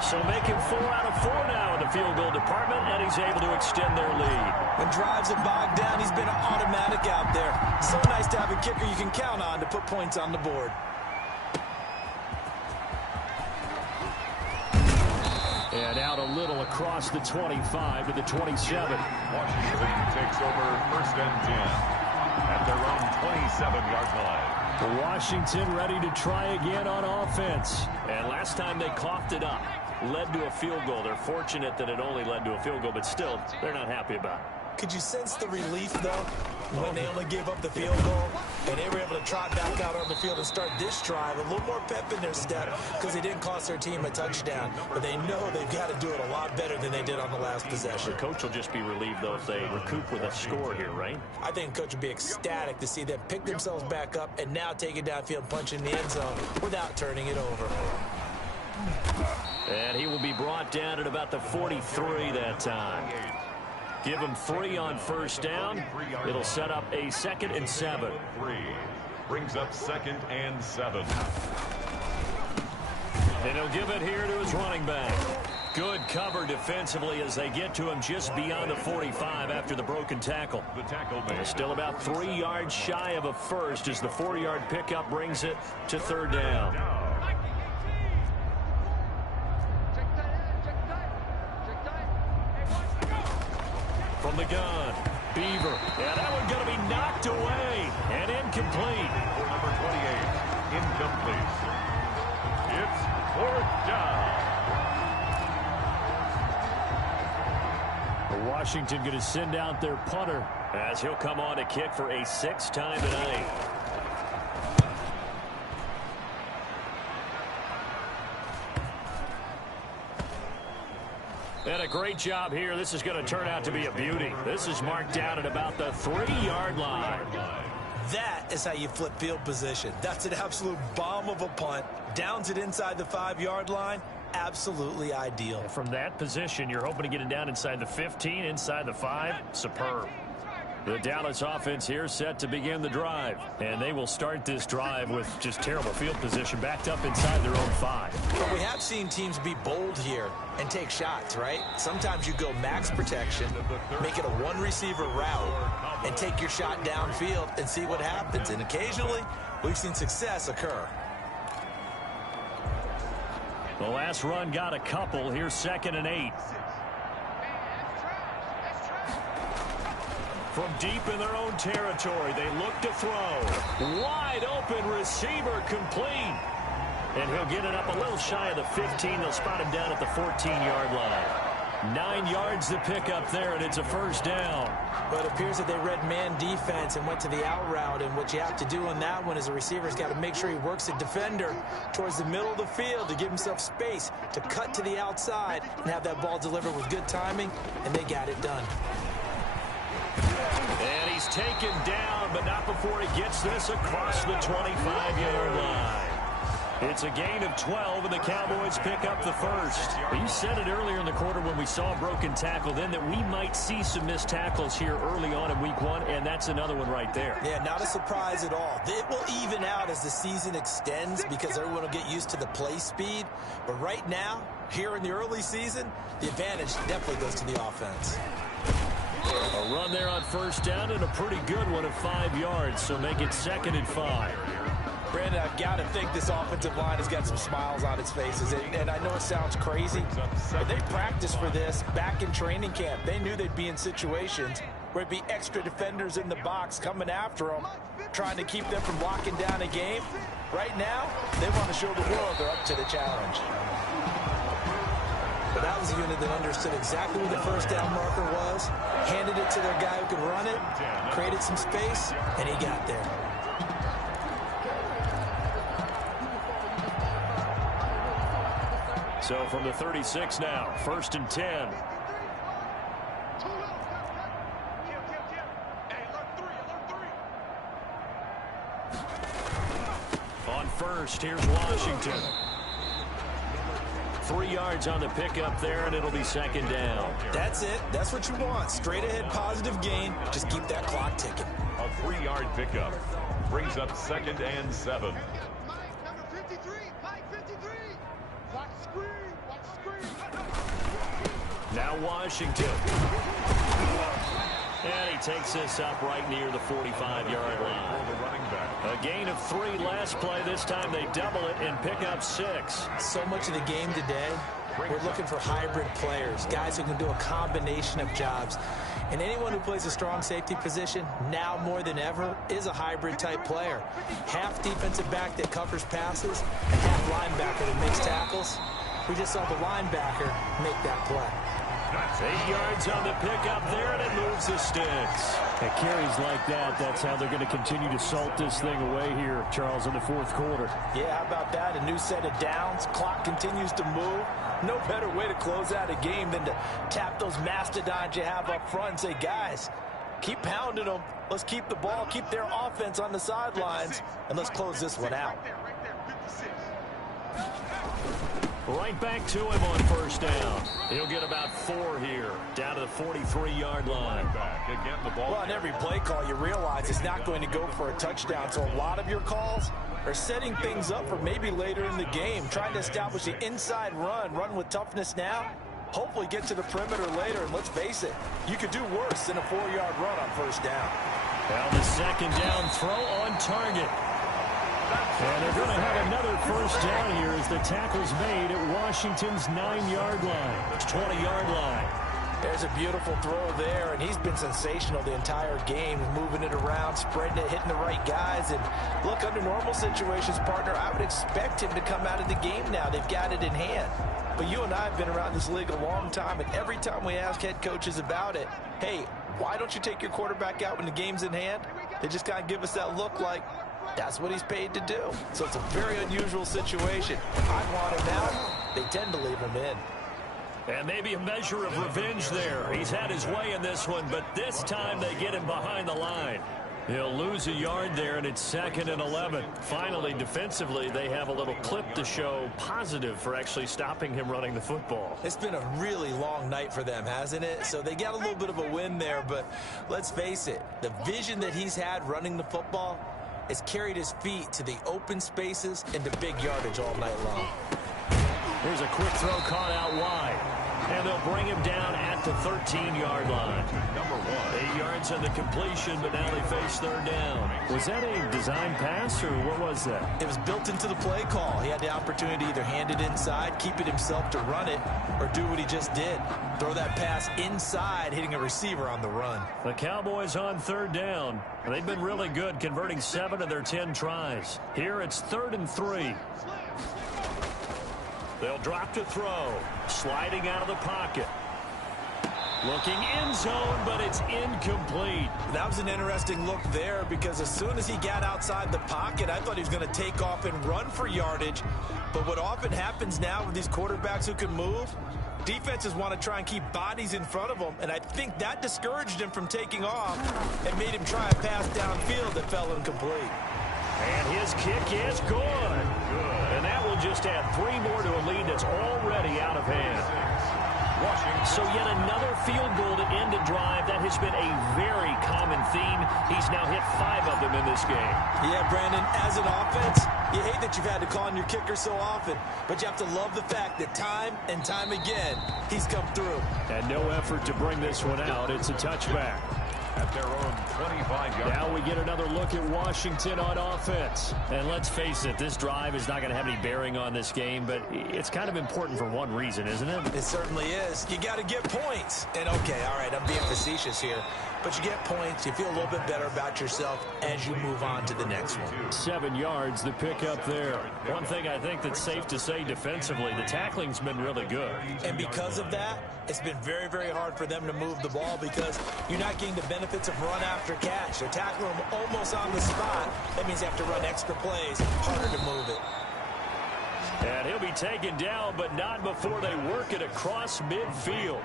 So making 4 out of 4 now in the field goal department, and he's able to extend their lead. When drives are bogged down, he's been an automatic out there. So nice to have a kicker you can count on to put points on the board. And out a little across the 25 to the 27. Washington takes over 1st and 10 at their own 27-yard line. Washington ready to try again on offense. And last time they coughed it up, led to a field goal. They're fortunate that it only led to a field goal, but still, they're not happy about it. Could you sense the relief, though, when they only gave up the field goal and they were able to trot back out on the field and start this drive? A little more pep in their step because they didn't cost their team a touchdown. But they know they've got to do it a lot better than they did on the last possession. The coach will just be relieved, though, if they recoup with a score here, right? I think the coach would be ecstatic to see them pick themselves back up and now take it downfield, punch in the end zone without turning it over. And he will be brought down at about the 43 that time. Give him 3 on 1st down. It'll set up a 2nd and 7. 3 brings up 2nd and 7. And he'll give it here to his running back. Good cover defensively as they get to him just beyond the 45 after the broken tackle. The tackle made. Still about 3 yards shy of a first as the 4-yard pickup brings it to 3rd down. From the gun, Beaver. Yeah, that one going to be knocked away and incomplete. For number 28, incomplete. It's 4th down. Washington going to send out their punter as he'll come on to kick for a 6th time tonight. And a great job here. This is going to turn out to be a beauty. This is marked down at about the 3-yard line. That is how you flip field position. That's an absolute bomb of a punt. Downs it inside the 5-yard line. Absolutely ideal. From that position, you're hoping to get it down inside the 15, inside the 5. Superb. The Dallas offense here set to begin the drive. And they will start this drive with just terrible field position backed up inside their own 5. But we have seen teams be bold here and take shots, right? Sometimes you go max protection, make it a 1-receiver route, and take your shot downfield and see what happens. And occasionally, we've seen success occur. The last run got a couple. Here's 2nd and 8. From deep in their own territory, they look to throw. Wide open receiver complete. And he'll get it up a little shy of the 15. They'll spot him down at the 14-yard line. 9 yards to pick up there, and it's a 1st down. But it appears that they read man defense and went to the out route. And what you have to do on that one is the receiver's got to make sure he works the defender towards the middle of the field to give himself space to cut to the outside and have that ball delivered with good timing, and they got it done. And he's taken down, but not before he gets this across the 25-yard line. It's a gain of 12, and the Cowboys pick up the 1st. You said it earlier in the quarter when we saw a broken tackle then that we might see some missed tackles here early on in week 1, and that's another one right there. Yeah, not a surprise at all. It will even out as the season extends because everyone will get used to the play speed. But right now, here in the early season, the advantage definitely goes to the offense. A run there on 1st down and a pretty good one of 5 yards, so make it 2nd and 5. Brandon, I've got to think this offensive line has got some smiles on its faces. And I know it sounds crazy, but they practiced for this back in training camp. They knew they'd be in situations where it'd be extra defenders in the box coming after them, trying to keep them from locking down a game. Right now, they want to show the world they're up to the challenge. But that was a unit that understood exactly where the 1st down marker was, handed it to their guy who could run it, created some space, and he got there. So from the 36 now, 1st and 10. On 1st, here's Washington. 3 yards on the pickup there, and it'll be 2nd down. That's it. That's what you want. Straight ahead positive gain. Just keep that clock ticking. A 3-yard pickup brings up 2nd and 7. 53. Mike 53. Watch screen. Watch screen. Now Washington. And he takes this up right near the 45-yard line. The running back. A gain of 3 last play. This time they double it and pick up 6. So much of the game today, we're looking for hybrid players, guys who can do a combination of jobs. And anyone who plays a strong safety position, now more than ever, is a hybrid-type player. Half defensive back that covers passes, and half linebacker that makes tackles. We just saw the linebacker make that play. 8 yards on the pickup there, and it moves the sticks. At carries like that, that's how they're going to continue to salt this thing away here, Charles, in the fourth quarter. Yeah, how about that? A new set of downs. Clock continues to move. No better way to close out a game than to tap those mastodons you have up front and say, guys, keep pounding them. Let's keep the ball, keep their offense on the sidelines, and let's close this one out. Right back to him on first down. He'll get about 4 here, down to the 43-yard line. Back again, the ball. Well, on every play call, you realize it's not going to go for a touchdown, so a lot of your calls are setting things up for maybe later in the game, trying to establish the inside run with toughness now, hopefully get to the perimeter later, and let's face it, you could do worse than a 4-yard run on first down. Well, the second down throw on target. And they're going to have another first down here as the tackle's made at Washington's 9-yard line. It's 20-yard line. There's a beautiful throw there, and he's been sensational the entire game, moving it around, spreading it, hitting the right guys. And look, under normal situations, partner, I would expect him to come out of the game now. They've got it in hand. But you and I have been around this league a long time, and every time we ask head coaches about it, hey, why don't you take your quarterback out when the game's in hand? They just kind of give us that look like, that's what he's paid to do. So it's a very unusual situation. I want him out. They tend to leave him in. And maybe a measure of revenge there. He's had his way in this one, but this time they get him behind the line. He'll lose a yard there, and it's 2nd and 11. Finally, defensively, they have a little clip to show positive for actually stopping him running the football. It's been a really long night for them, hasn't it? So they got a little bit of a win there, but let's face it, the vision that he's had running the football has carried his feet to the open spaces and to big yardage all night long. Here's a quick throw caught out wide. And they'll bring him down at the 13-yard line. Number 1. 8 yards on the completion, but now they face 3rd down. Was that a design pass, or what was that? It was built into the play call. He had the opportunity to either hand it inside, keep it himself to run it, or do what he just did. Throw that pass inside, hitting a receiver on the run. The Cowboys on 3rd down. They've been really good, converting 7 of their 10 tries. Here it's 3rd and 3. They'll drop to throw. Sliding out of the pocket. Looking end zone, but it's incomplete. That was an interesting look there because as soon as he got outside the pocket, I thought he was going to take off and run for yardage. But what often happens now with these quarterbacks who can move, defenses want to try and keep bodies in front of them, and I think that discouraged him from taking off and made him try a pass downfield that fell incomplete. And his kick is good. And that will just add 3 more to a lead that's already out of hand. So yet another field goal to end a drive. That has been a very common theme. He's now hit 5 of them in this game. Yeah, Brandon, as an offense, you hate that you've had to call on your kicker so often, but you have to love the fact that time and time again, he's come through. And no effort to bring this one out. It's a touchback. At their own 25-yard. Now we get another look at Washington on offense. And let's face it, this drive is not going to have any bearing on this game, but it's kind of important for one reason, isn't it? It certainly is. You got to get points. And okay, all right, I'm being facetious here, but you get points, you feel a little bit better about yourself as you move on to the next one. 7 yards, the pickup there. One thing I think that's safe to say defensively, the tackling's been really good. And because of that, it's been very, very hard for them to move the ball because you're not getting the benefits of run after catch. They're tackling them almost on the spot. That means they have to run extra plays, harder to move it. And he'll be taken down, but not before they work it across midfield.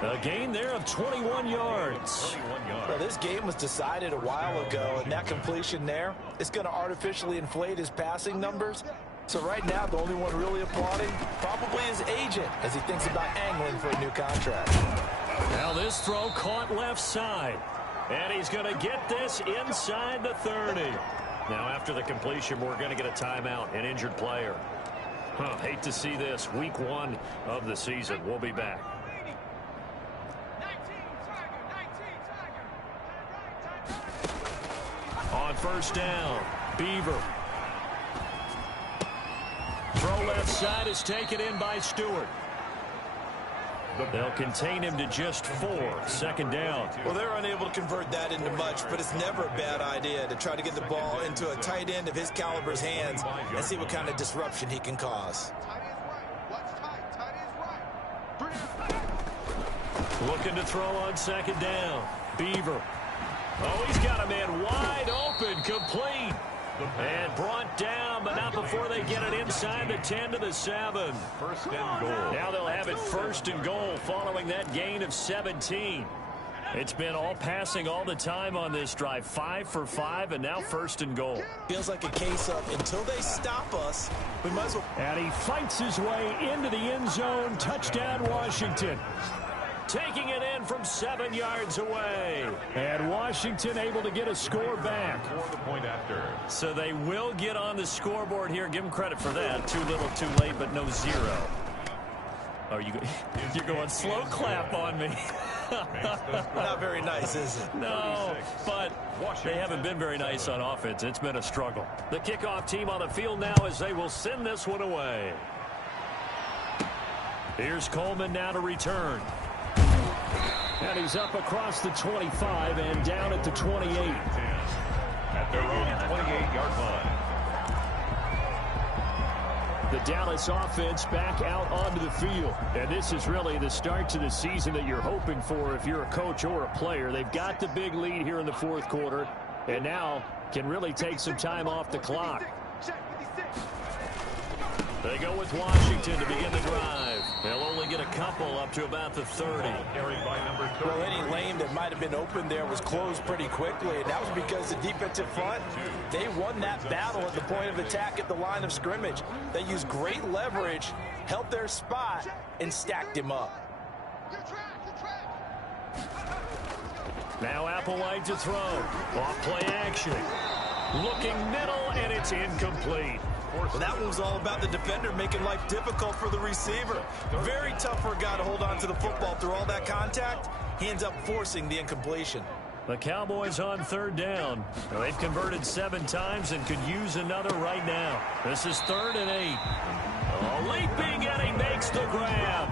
A gain there of 21 yards. Well, this game was decided a while ago, and that completion there is going to artificially inflate his passing numbers. So right now, the only one really applauding probably his agent as he thinks about angling for a new contract. Now this throw caught left side. And he's going to get this inside the 30. Now, after the completion, we're going to get a timeout, an injured player. Hate to see this. Week 1 of the season. We'll be back. On first down, Beaver. Throw left side is taken in by Stewart. They'll contain him to just 4. Second down. Well, they're unable to convert that into much, but it's never a bad idea to try to get the ball into a tight end of his caliber's hands and see what kind of disruption he can cause. Looking to throw on second down. Beaver. Oh, he's got a man wide open, complete. And brought down, but not before they get it inside the 10 to the 7. First and goal. Now they'll have it first and goal following that gain of 17. It's been all passing all the time on this drive. 5 for 5, and now first and goal. Feels like a case of until they stop us, we might as well. And he fights his way into the end zone. Touchdown, Washington. Taking it in from 7 yards away. And Washington able to get a score back. For the point after. So they will get on the scoreboard here. Give them credit for that. Too little, too late, but no 0. Oh, you're going slow clap on me. Not very nice, is it? No, but they haven't been very nice on offense. It's been a struggle. The kickoff team on the field now as they will send this one away. Here's Coleman now to return. And he's up across the 25 and down at the 28. At their own 28-yard line. The Dallas offense back out onto the field. And this is really the start to the season that you're hoping for if you're a coach or a player. They've got the big lead here in the fourth quarter and now can really take some time off the clock. They go with Washington to begin the drive. They'll only get a couple up to about the 30. Carried by number 30. Well, any lane that might have been open there was closed pretty quickly, and that was because the defensive front, they won that battle at the point of attack at the line of scrimmage. They used great leverage, held their spot, and stacked him up. Now Applewhite to throw. Off play action. Looking middle, and it's incomplete. Well, that one was all about the defender making life difficult for the receiver. Very tough for a guy to hold on to the football through all that contact. He ends up forcing the incompletion. The Cowboys on third down. They've converted 7 times and could use another right now. This is 3rd and 8. Oh, leaping, and he makes the grab.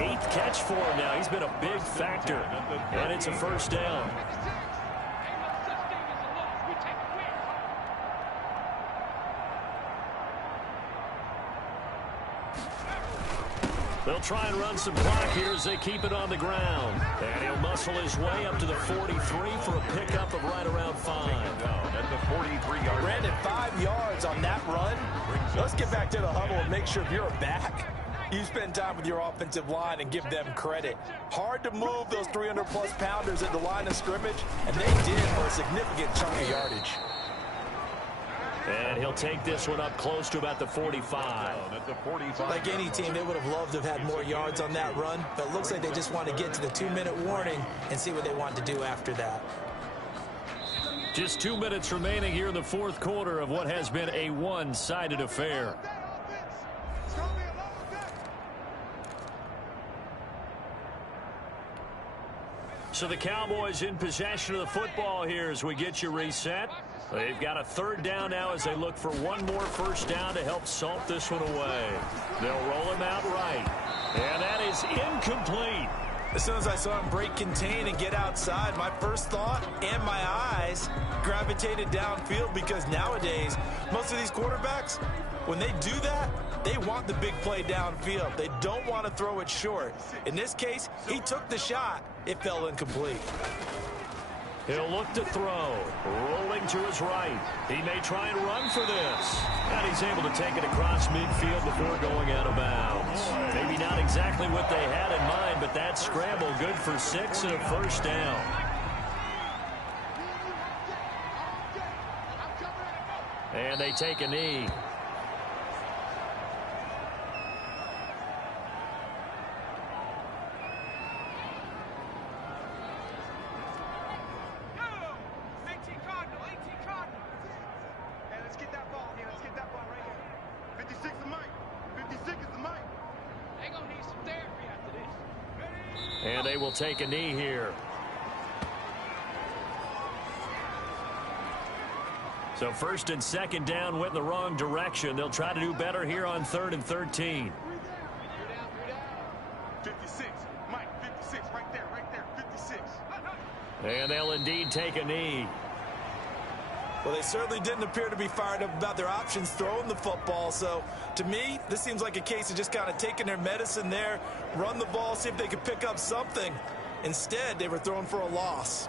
8th catch for him now. He's been a big factor. And it's a first down. They'll try and run some clock here as they keep it on the ground. And he'll muscle his way up to the 43 for a pickup of right around 5. At the 43-yard line. Brandon, 5 yards on that run. Let's get back to the huddle and make sure if you're a back, you spend time with your offensive line and give them credit. Hard to move those 300-plus pounders at the line of scrimmage, and they did for a significant chunk of yardage. And he'll take this one up close to about the 45. At the 45. Like any team, they would have loved to have had more yards on that run, but it looks like they just want to get to the 2-minute warning and see what they want to do after that. Just 2 minutes remaining here in the fourth quarter of what has been a one-sided affair. So the Cowboys in possession of the football here as we get you reset. They've got a 3rd down now as they look for one more first down to help salt this one away. They'll roll him out right. And that is incomplete. As soon as I saw him break contain and get outside, my first thought and my eyes gravitated downfield because nowadays, most of these quarterbacks, when they do that, they want the big play downfield. They don't want to throw it short. In this case, he took the shot. It fell incomplete. He'll look to throw. Rolling to his right. He may try and run for this. And he's able to take it across midfield before going out of bounds. Maybe not exactly what they had in mind, but that scramble good for 6 and a first down. And they take a knee. And they will take a knee here. So first and second down went in the wrong direction. They'll try to do better here on 3rd and 13. 56. Mike, 56. Right there, 56. And they'll indeed take a knee. Well, they certainly didn't appear to be fired up about their options throwing the football. So, to me, this seems like a case of just kind of taking their medicine there, run the ball, see if they could pick up something. Instead, they were throwing for a loss.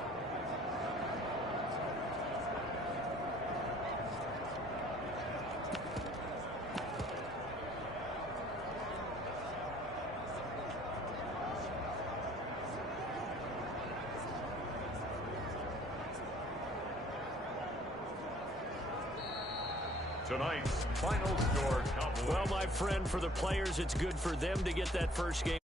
Tonight's final score. Well, my friend, for the players, it's good for them to get that first game.